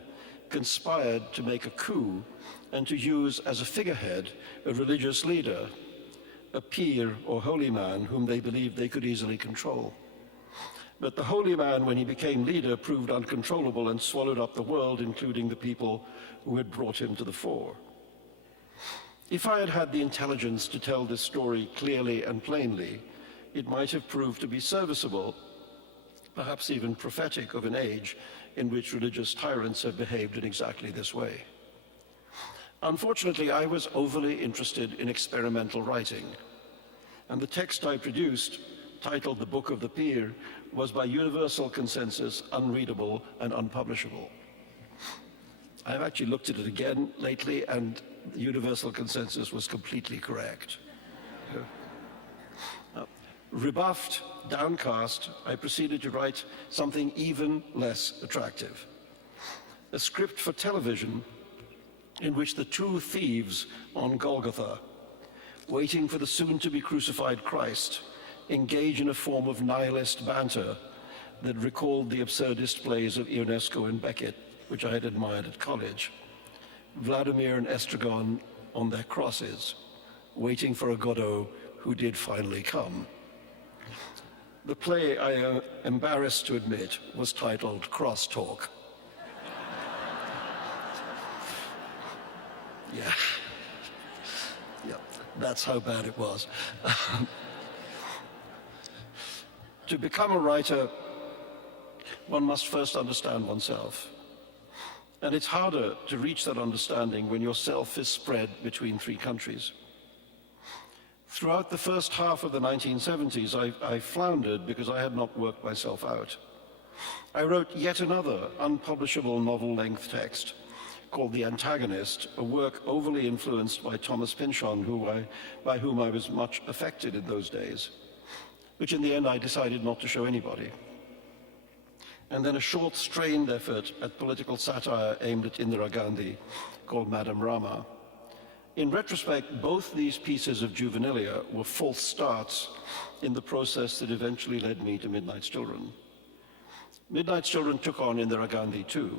conspired to make a coup and to use as a figurehead a religious leader, a peer or holy man whom they believed they could easily control. But the holy man, when he became leader, proved uncontrollable and swallowed up the world, including the people who had brought him to the fore. If I had had the intelligence to tell this story clearly and plainly, it might have proved to be serviceable, perhaps even prophetic of an age in which religious tyrants have behaved in exactly this way. Unfortunately, I was overly interested in experimental writing, and the text I produced, titled The Book of the Peer, was by universal consensus unreadable and unpublishable. I've actually looked at it again lately, and the universal consensus was completely correct. Rebuffed, downcast, I proceeded to write something even less attractive. A script for television in which the 2 thieves on Golgotha, waiting for the soon-to-be-crucified Christ, engage in a form of nihilist banter that recalled the absurdist plays of Ionesco and Beckett, which I had admired at college. Vladimir and Estragon on their crosses, waiting for a Godot who did finally come. The play, I am embarrassed to admit, was titled Crosstalk. Yeah. Yeah, that's how bad it was. To become a writer, one must first understand oneself. And it's harder to reach that understanding when your self is spread between three countries. Throughout the first half of the 1970s, I floundered because I had not worked myself out. I wrote yet another unpublishable novel-length text called The Antagonist, a work overly influenced by Thomas Pynchon, by whom I was much affected in those days, which in the end I decided not to show anybody. And then a short, strained effort at political satire aimed at Indira Gandhi called Madame Rama. In retrospect, both these pieces of juvenilia were false starts in the process that eventually led me to Midnight's Children. Midnight's Children took on Indira Gandhi too.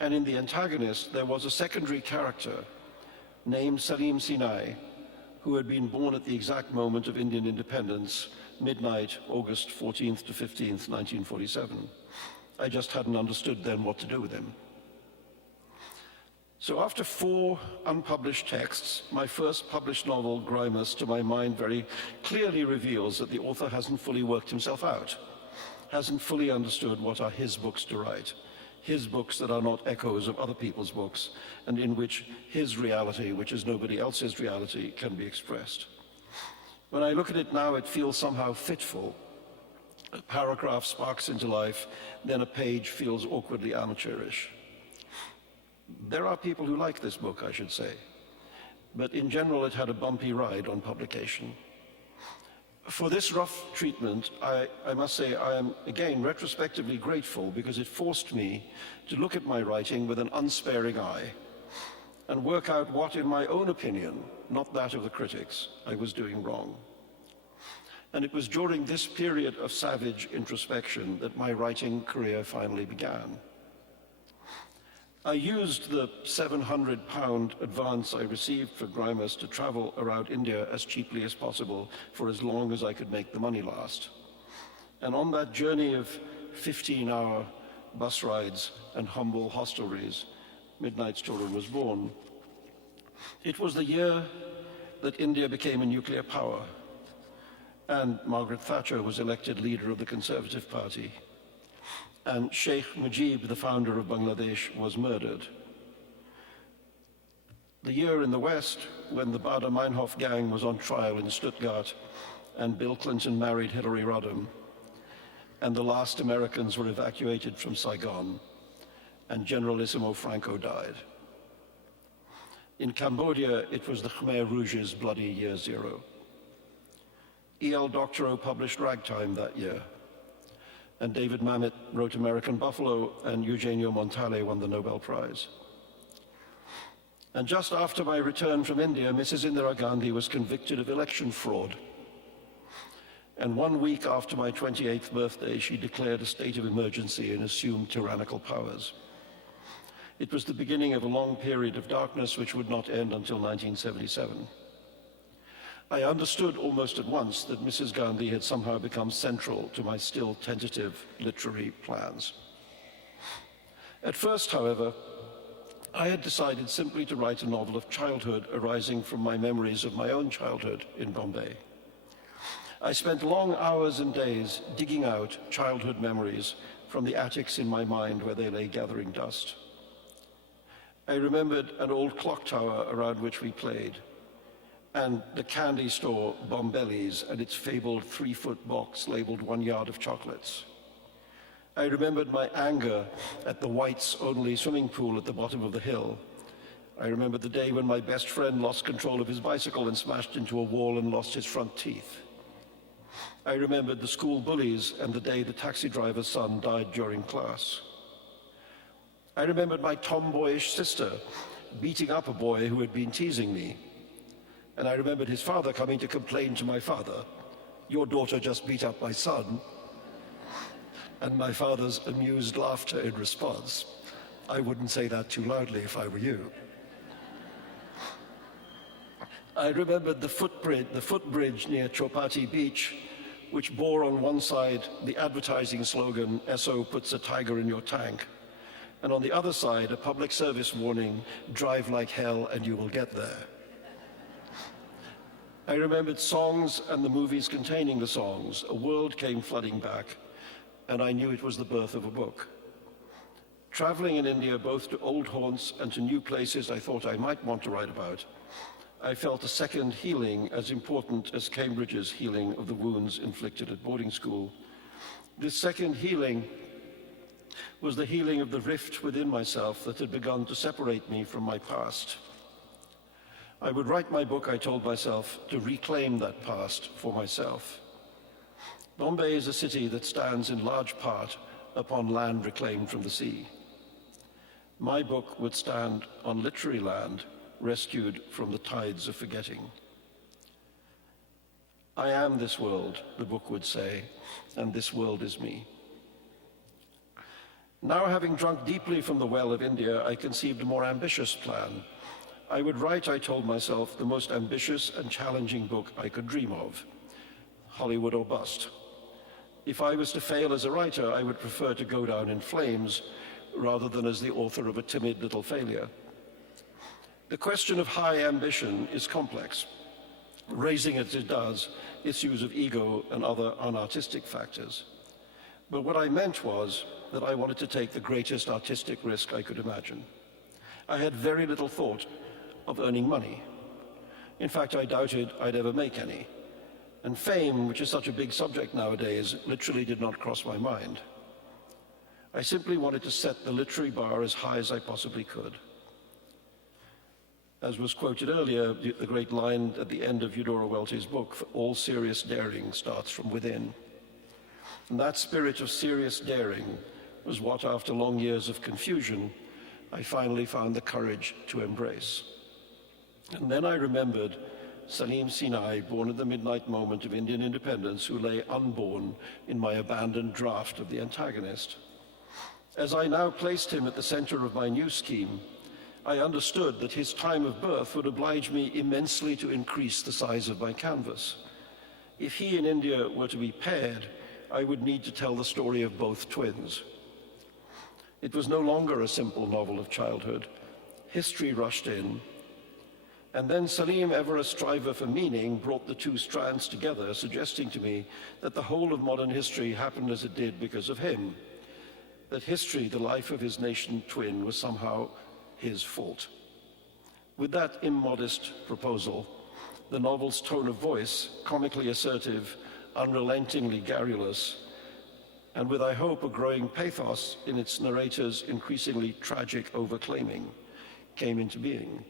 And in The Antagonist, there was a secondary character named Salim Sinai, who had been born at the exact moment of Indian independence, midnight, August 14th to 15th, 1947. I just hadn't understood then what to do with him. So after 4 unpublished texts, my first published novel, Grimus, to my mind very clearly reveals that the author hasn't fully worked himself out, hasn't fully understood what are his books to write, his books that are not echoes of other people's books, and in which his reality, which is nobody else's reality, can be expressed. When I look at it now, it feels somehow fitful. A paragraph sparks into life, then a page feels awkwardly amateurish. There are people who like this book, I should say, but in general it had a bumpy ride on publication. For this rough treatment, I must say I am again retrospectively grateful because it forced me to look at my writing with an unsparing eye and work out what, in my own opinion, not that of the critics, I was doing wrong. And it was during this period of savage introspection that my writing career finally began. I used the £700 advance I received for Grimus to travel around India as cheaply as possible for as long as I could make the money last. And on that journey of 15-hour bus rides and humble hostelries, Midnight's Children was born. It was the year that India became a nuclear power, and Margaret Thatcher was elected leader of the Conservative Party, and Sheikh Mujib, the founder of Bangladesh, was murdered. The year in the West, when the Baader-Meinhof gang was on trial in Stuttgart, and Bill Clinton married Hillary Rodham, and the last Americans were evacuated from Saigon, and Generalissimo Franco died. In Cambodia, it was the Khmer Rouge's bloody year zero. E.L. Doctorow published Ragtime that year, and David Mamet wrote American Buffalo, and Eugenio Montale won the Nobel Prize. And just after my return from India, Mrs. Indira Gandhi was convicted of election fraud. And 1 week after my 28th birthday, she declared a state of emergency and assumed tyrannical powers. It was the beginning of a long period of darkness which would not end until 1977. I understood almost at once that Mrs. Gandhi had somehow become central to my still tentative literary plans. At first, however, I had decided simply to write a novel of childhood arising from my memories of my own childhood in Bombay. I spent long hours and days digging out childhood memories from the attics in my mind where they lay gathering dust. I remembered an old clock tower around which we played, and the candy store Bombelli's and its fabled 3-foot box labeled 1 yard of chocolates. I remembered my anger at the whites-only swimming pool at the bottom of the hill. I remembered the day when my best friend lost control of his bicycle and smashed into a wall and lost his front teeth. I remembered the school bullies and the day the taxi driver's son died during class. I remembered my tomboyish sister beating up a boy who had been teasing me. And I remembered his father coming to complain to my father "Your daughter just beat up my son," and my father's amused laughter in response. I wouldn't say that too loudly if I were you. I remembered the footbridge near Chowpatty Beach, which bore on one side the advertising slogan, "Esso puts a tiger in your tank," and on the other side a public service warning, "Drive like hell and you will get there." I remembered songs and the movies containing the songs. A world came flooding back, and I knew it was the birth of a book. Traveling in India, both to old haunts and to new places I thought I might want to write about, I felt a second healing as important as Cambridge's healing of the wounds inflicted at boarding school. This second healing was the healing of the rift within myself that had begun to separate me from my past. I would write my book, I told myself, to reclaim that past for myself. Bombay is a city that stands in large part upon land reclaimed from the sea. My book would stand on literary land rescued from the tides of forgetting. I am this world, the book would say, and this world is me. Now, having drunk deeply from the well of India, I conceived a more ambitious plan. I would write, I told myself, the most ambitious and challenging book I could dream of, Hollywood or bust. If I was to fail as a writer, I would prefer to go down in flames rather than as the author of a timid little failure. The question of high ambition is complex, raising as it does issues of ego and other unartistic factors. But what I meant was that I wanted to take the greatest artistic risk I could imagine. I had very little thought of earning money. In fact, I doubted I'd ever make any. And fame, which is such a big subject nowadays, literally did not cross my mind. I simply wanted to set the literary bar as high as I possibly could. As was quoted earlier, the great line at the end of Eudora Welty's book, "All serious daring starts from within." And that spirit of serious daring was what, after long years of confusion, I finally found the courage to embrace. And then I remembered Salim Sinai, born at the midnight moment of Indian independence, who lay unborn in my abandoned draft of The Antagonist. As I now placed him at the center of my new scheme, I understood that his time of birth would oblige me immensely to increase the size of my canvas. If he and India were to be paired, I would need to tell the story of both twins. It was no longer a simple novel of childhood. History rushed in, and then Salim, ever a striver for meaning, brought the two strands together, suggesting to me that the whole of modern history happened as it did because of him, that history, the life of his nation twin, was somehow his fault. With that immodest proposal, the novel's tone of voice, comically assertive, unrelentingly garrulous, and with, I hope, a growing pathos in its narrator's increasingly tragic overclaiming, came into being.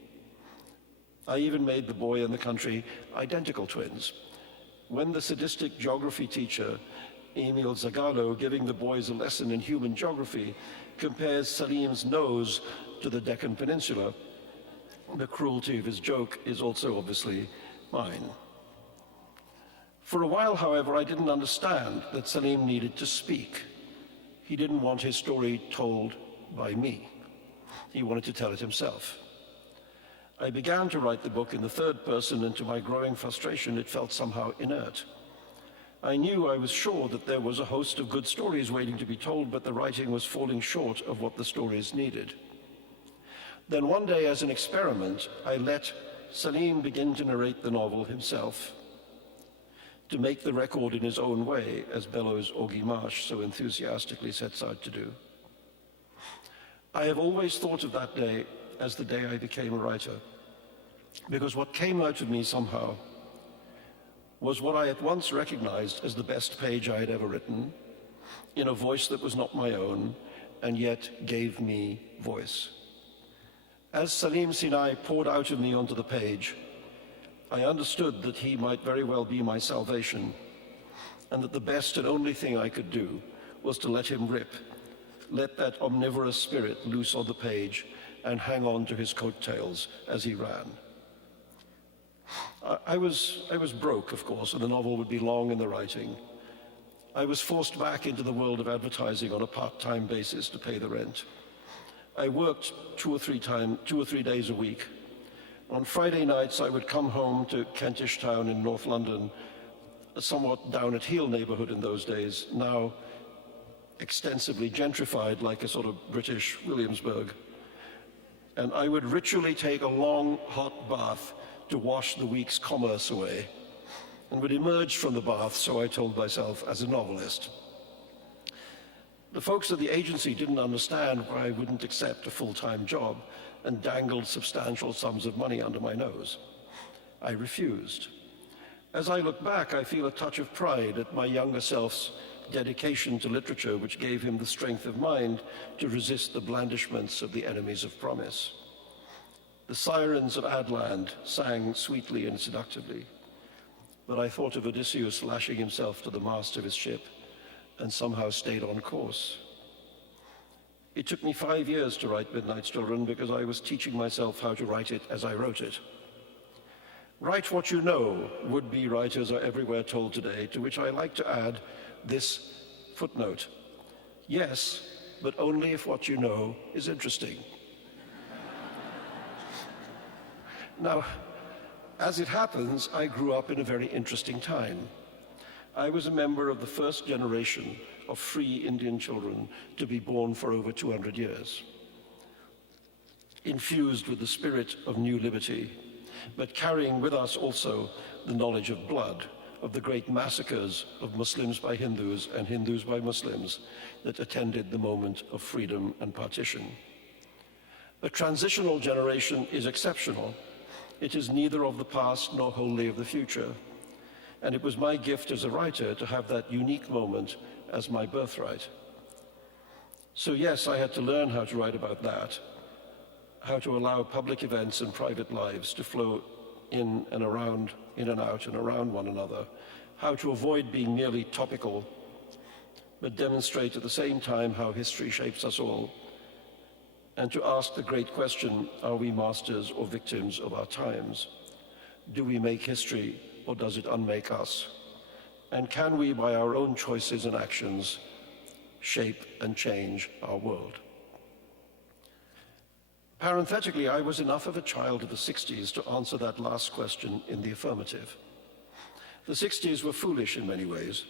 I even made the boy and the country identical twins. When the sadistic geography teacher, Emil Zagallo, giving the boys a lesson in human geography, compares Salim's nose to the Deccan Peninsula, the cruelty of his joke is also obviously mine. For a while, however, I didn't understand that Salim needed to speak. He didn't want his story told by me. He wanted to tell it himself. I began to write the book in the third person, and to my growing frustration, it felt somehow inert. I knew, I was sure, that there was a host of good stories waiting to be told, but the writing was falling short of what the stories needed. Then one day, as an experiment, I let Salim begin to narrate the novel himself, to make the record in his own way, as Bellows Augie Marsh so enthusiastically sets out to do. I have always thought of that day as the day I became a writer, because what came out of me somehow was what I at once recognized as the best page I had ever written, in a voice that was not my own, and yet gave me voice. As Salim Sinai poured out of me onto the page, I understood that he might very well be my salvation, and that the best and only thing I could do was to let him rip, let that omnivorous spirit loose on the page, and hang on to his coattails as he ran. I was broke, of course, and the novel would be long in the writing. I was forced back into the world of advertising on a part-time basis to pay the rent. I worked 2 or 3 days a week. On Friday nights, I would come home to Kentish Town in North London, a somewhat down-at-heel neighborhood in those days, now extensively gentrified like a sort of British Williamsburg. And I would ritually take a long, hot bath to wash the week's commerce away, and would emerge from the bath, so I told myself, as a novelist. The folks at the agency didn't understand why I wouldn't accept a full-time job and dangled substantial sums of money under my nose. I refused. As I look back, I feel a touch of pride at my younger self's dedication to literature, which gave him the strength of mind to resist the blandishments of the enemies of promise. The sirens of Adland sang sweetly and seductively, but I thought of Odysseus lashing himself to the mast of his ship and somehow stayed on course. It took me 5 years to write Midnight's Children because I was teaching myself how to write it as I wrote it. Write what you know, would-be writers are everywhere told today, to which I like to add this footnote. Yes, but only if what you know is interesting. Now, as it happens, I grew up in a very interesting time. I was a member of the first generation of free Indian children to be born for over 200 years, infused with the spirit of new liberty, but carrying with us also the knowledge of blood, of the great massacres of Muslims by Hindus and Hindus by Muslims that attended the moment of freedom and partition. A transitional generation is exceptional. It is neither of the past nor wholly of the future. And it was my gift as a writer to have that unique moment as my birthright. So yes, I had to learn how to write about that, how to allow public events and private lives to flow in and out and around one another, how to avoid being merely topical, but demonstrate at the same time how history shapes us all, and to ask the great question, are we masters or victims of our times? Do we make history or does it unmake us? And can we, by our own choices and actions, shape and change our world? Parenthetically, I was enough of a child of the 60s to answer that last question in the affirmative. The 60s were foolish in many ways,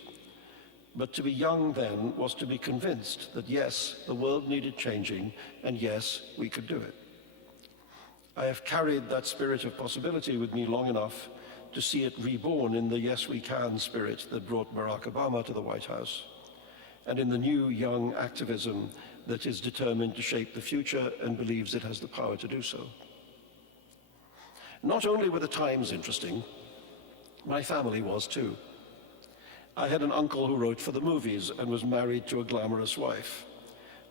but to be young then was to be convinced that yes, the world needed changing, and yes, we could do it. I have carried that spirit of possibility with me long enough to see it reborn in the yes we can spirit that brought Barack Obama to the White House, and in the new young activism that is determined to shape the future and believes it has the power to do so. Not only were the times interesting, my family was too. I had an uncle who wrote for the movies and was married to a glamorous wife,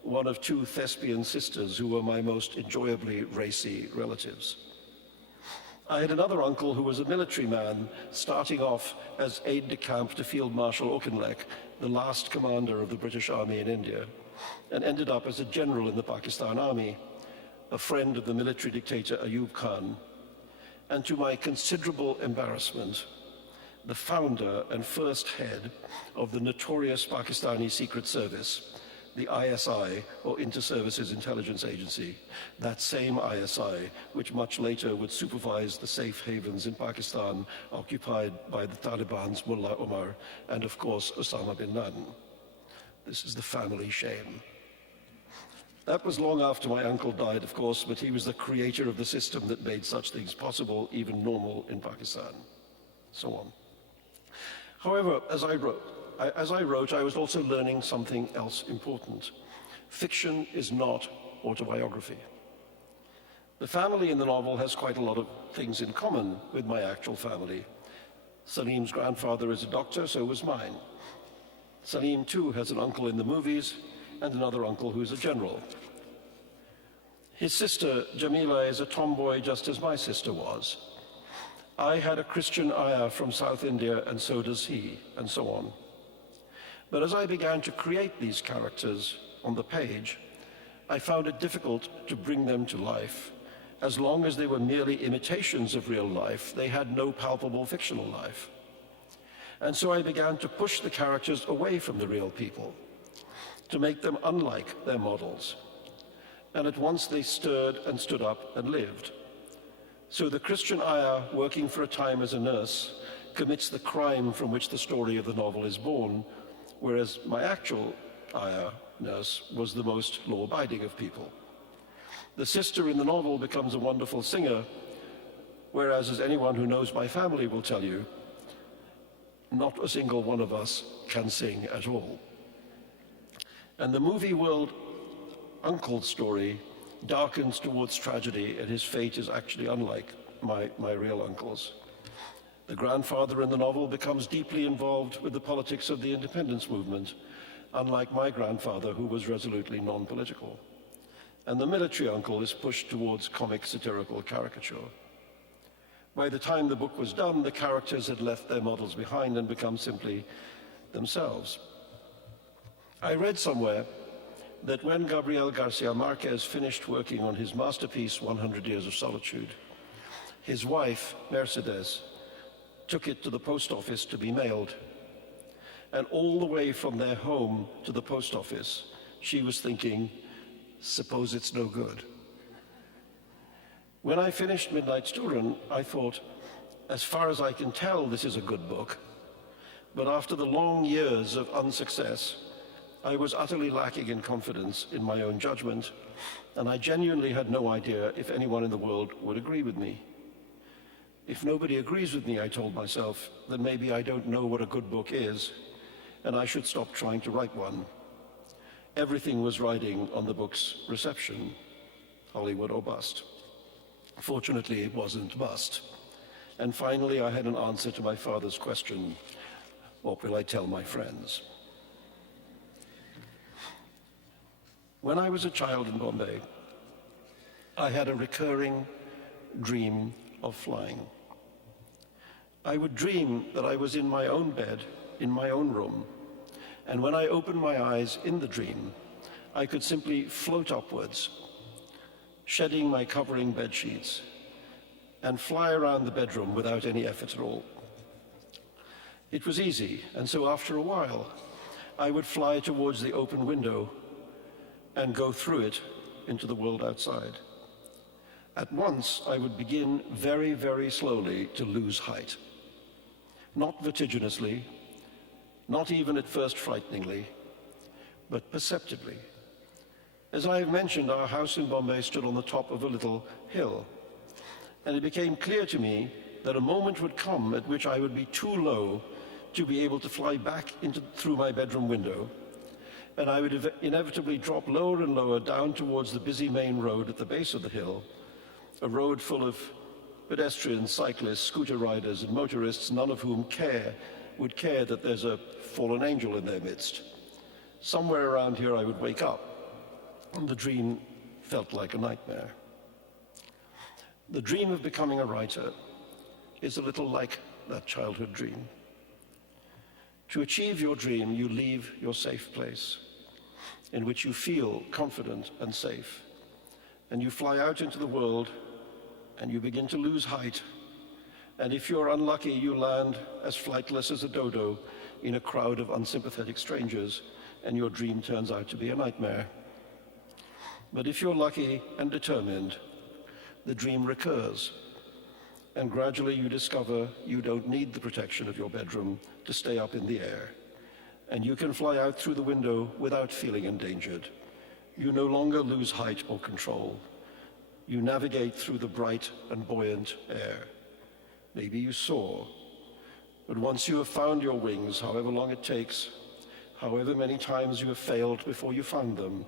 one of 2 thespian sisters who were my most enjoyably racy relatives. I had another uncle who was a military man, starting off as aide-de-camp to Field Marshal Auchinleck, the last commander of the British Army in India, and ended up as a general in the Pakistan Army, a friend of the military dictator Ayub Khan, and to my considerable embarrassment, the founder and first head of the notorious Pakistani Secret Service, the ISI, or Inter-Services Intelligence Agency, that same ISI which much later would supervise the safe havens in Pakistan occupied by the Taliban's Mullah Omar and, of course, Osama bin Laden. This is the family shame. That was long after my uncle died, of course, but he was the creator of the system that made such things possible, even normal in Pakistan, so on. However, as I wrote, I was also learning something else important. Fiction is not autobiography. The family in the novel has quite a lot of things in common with my actual family. Salim's grandfather is a doctor, so was mine. Salim, too, has an uncle in the movies and another uncle who is a general. His sister, Jamila, is a tomboy just as my sister was. I had a Christian ayah from South India, and so does he, and so on. But as I began to create these characters on the page, I found it difficult to bring them to life As long as they were merely imitations of real life, they had no palpable fictional life. And so I began to push the characters away from the real people, to make them unlike their models. And at once they stirred and stood up and lived. So the Christian Aya, working for a time as a nurse, commits the crime from which the story of the novel is born, whereas my actual Aya nurse was the most law-abiding of people. The sister in the novel becomes a wonderful singer, whereas, as anyone who knows my family will tell you, not a single one of us can sing at all. And the movie world uncle's story darkens towards tragedy, and his fate is actually unlike my real uncle's. The grandfather in the novel becomes deeply involved with the politics of the independence movement, unlike my grandfather, who was resolutely non-political. And the military uncle is pushed towards comic satirical caricature. By the time the book was done, the characters had left their models behind and become simply themselves. I read somewhere that when Gabriel Garcia Marquez finished working on his masterpiece, 100 Years of Solitude, his wife, Mercedes, took it to the post office to be mailed. And all the way from their home to the post office, she was thinking, suppose it's no good. When I finished Midnight Student, I thought, as far as I can tell, this is a good book. But after the long years of unsuccess, I was utterly lacking in confidence in my own judgment, and I genuinely had no idea if anyone in the world would agree with me. If nobody agrees with me, I told myself, then maybe I don't know what a good book is, and I should stop trying to write one. Everything was riding on the book's reception, Hollywood or bust. Fortunately, it wasn't bust. And finally, I had an answer to my father's question, what will I tell my friends? When I was a child in Bombay, I had a recurring dream of flying. I would dream that I was in my own bed, in my own room, and when I opened my eyes in the dream, I could simply float upwards, shedding my covering bed sheets, and fly around the bedroom without any effort at all. It was easy, and so after a while, I would fly towards the open window and go through it into the world outside. At once, I would begin very, very slowly to lose height. Not vertiginously, not even at first frighteningly, but perceptibly. As I have mentioned, our house in Bombay stood on the top of a little hill, and it became clear to me that a moment would come at which I would be too low to be able to fly back through my bedroom window, and I would inevitably drop lower and lower down towards the busy main road at the base of the hill, a road full of pedestrians, cyclists, scooter riders, and motorists, none of whom would care that there's a fallen angel in their midst. Somewhere around here I would wake up, and the dream felt like a nightmare. The dream of becoming a writer is a little like that childhood dream. To achieve your dream, you leave your safe place, in which you feel confident and safe, and you fly out into the world, and you begin to lose height, and if you're unlucky, you land as flightless as a dodo in a crowd of unsympathetic strangers, and your dream turns out to be a nightmare. But if you're lucky and determined, the dream recurs, and gradually you discover you don't need the protection of your bedroom to stay up in the air, and you can fly out through the window without feeling endangered. You no longer lose height or control. You navigate through the bright and buoyant air. Maybe you soar, but once you have found your wings, however long it takes, however many times you have failed before you found them,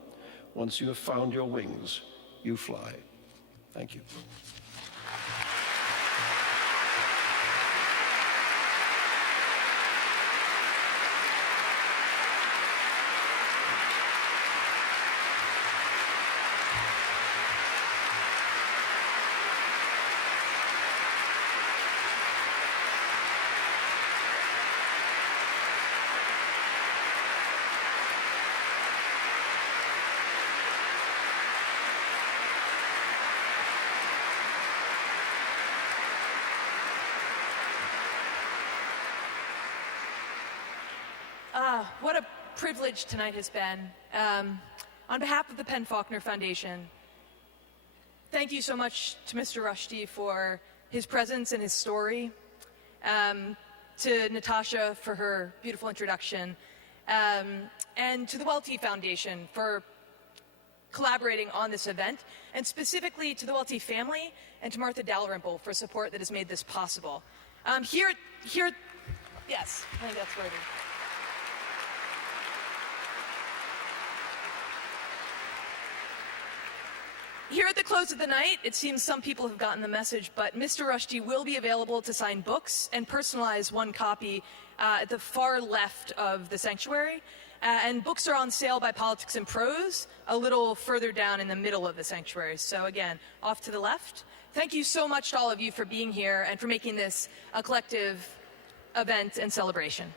once you have found your wings, you fly. Thank you. What a privilege tonight has been. On behalf of the Faulkner Foundation, thank you so much to Mr. Rushdie for his presence and his story, to Natasha for her beautiful introduction, and to the Welty Foundation for collaborating on this event, and specifically to the Welty family and to Martha Dalrymple for support that has made this possible. Here, yes, I think that's worthy. Here at the close of the night, it seems some people have gotten the message, but Mr. Rushdie will be available to sign books and personalize one copy at the far left of the sanctuary. And books are on sale by Politics and Prose a little further down in the middle of the sanctuary. So again, off to the left. Thank you so much to all of you for being here and for making this a collective event and celebration.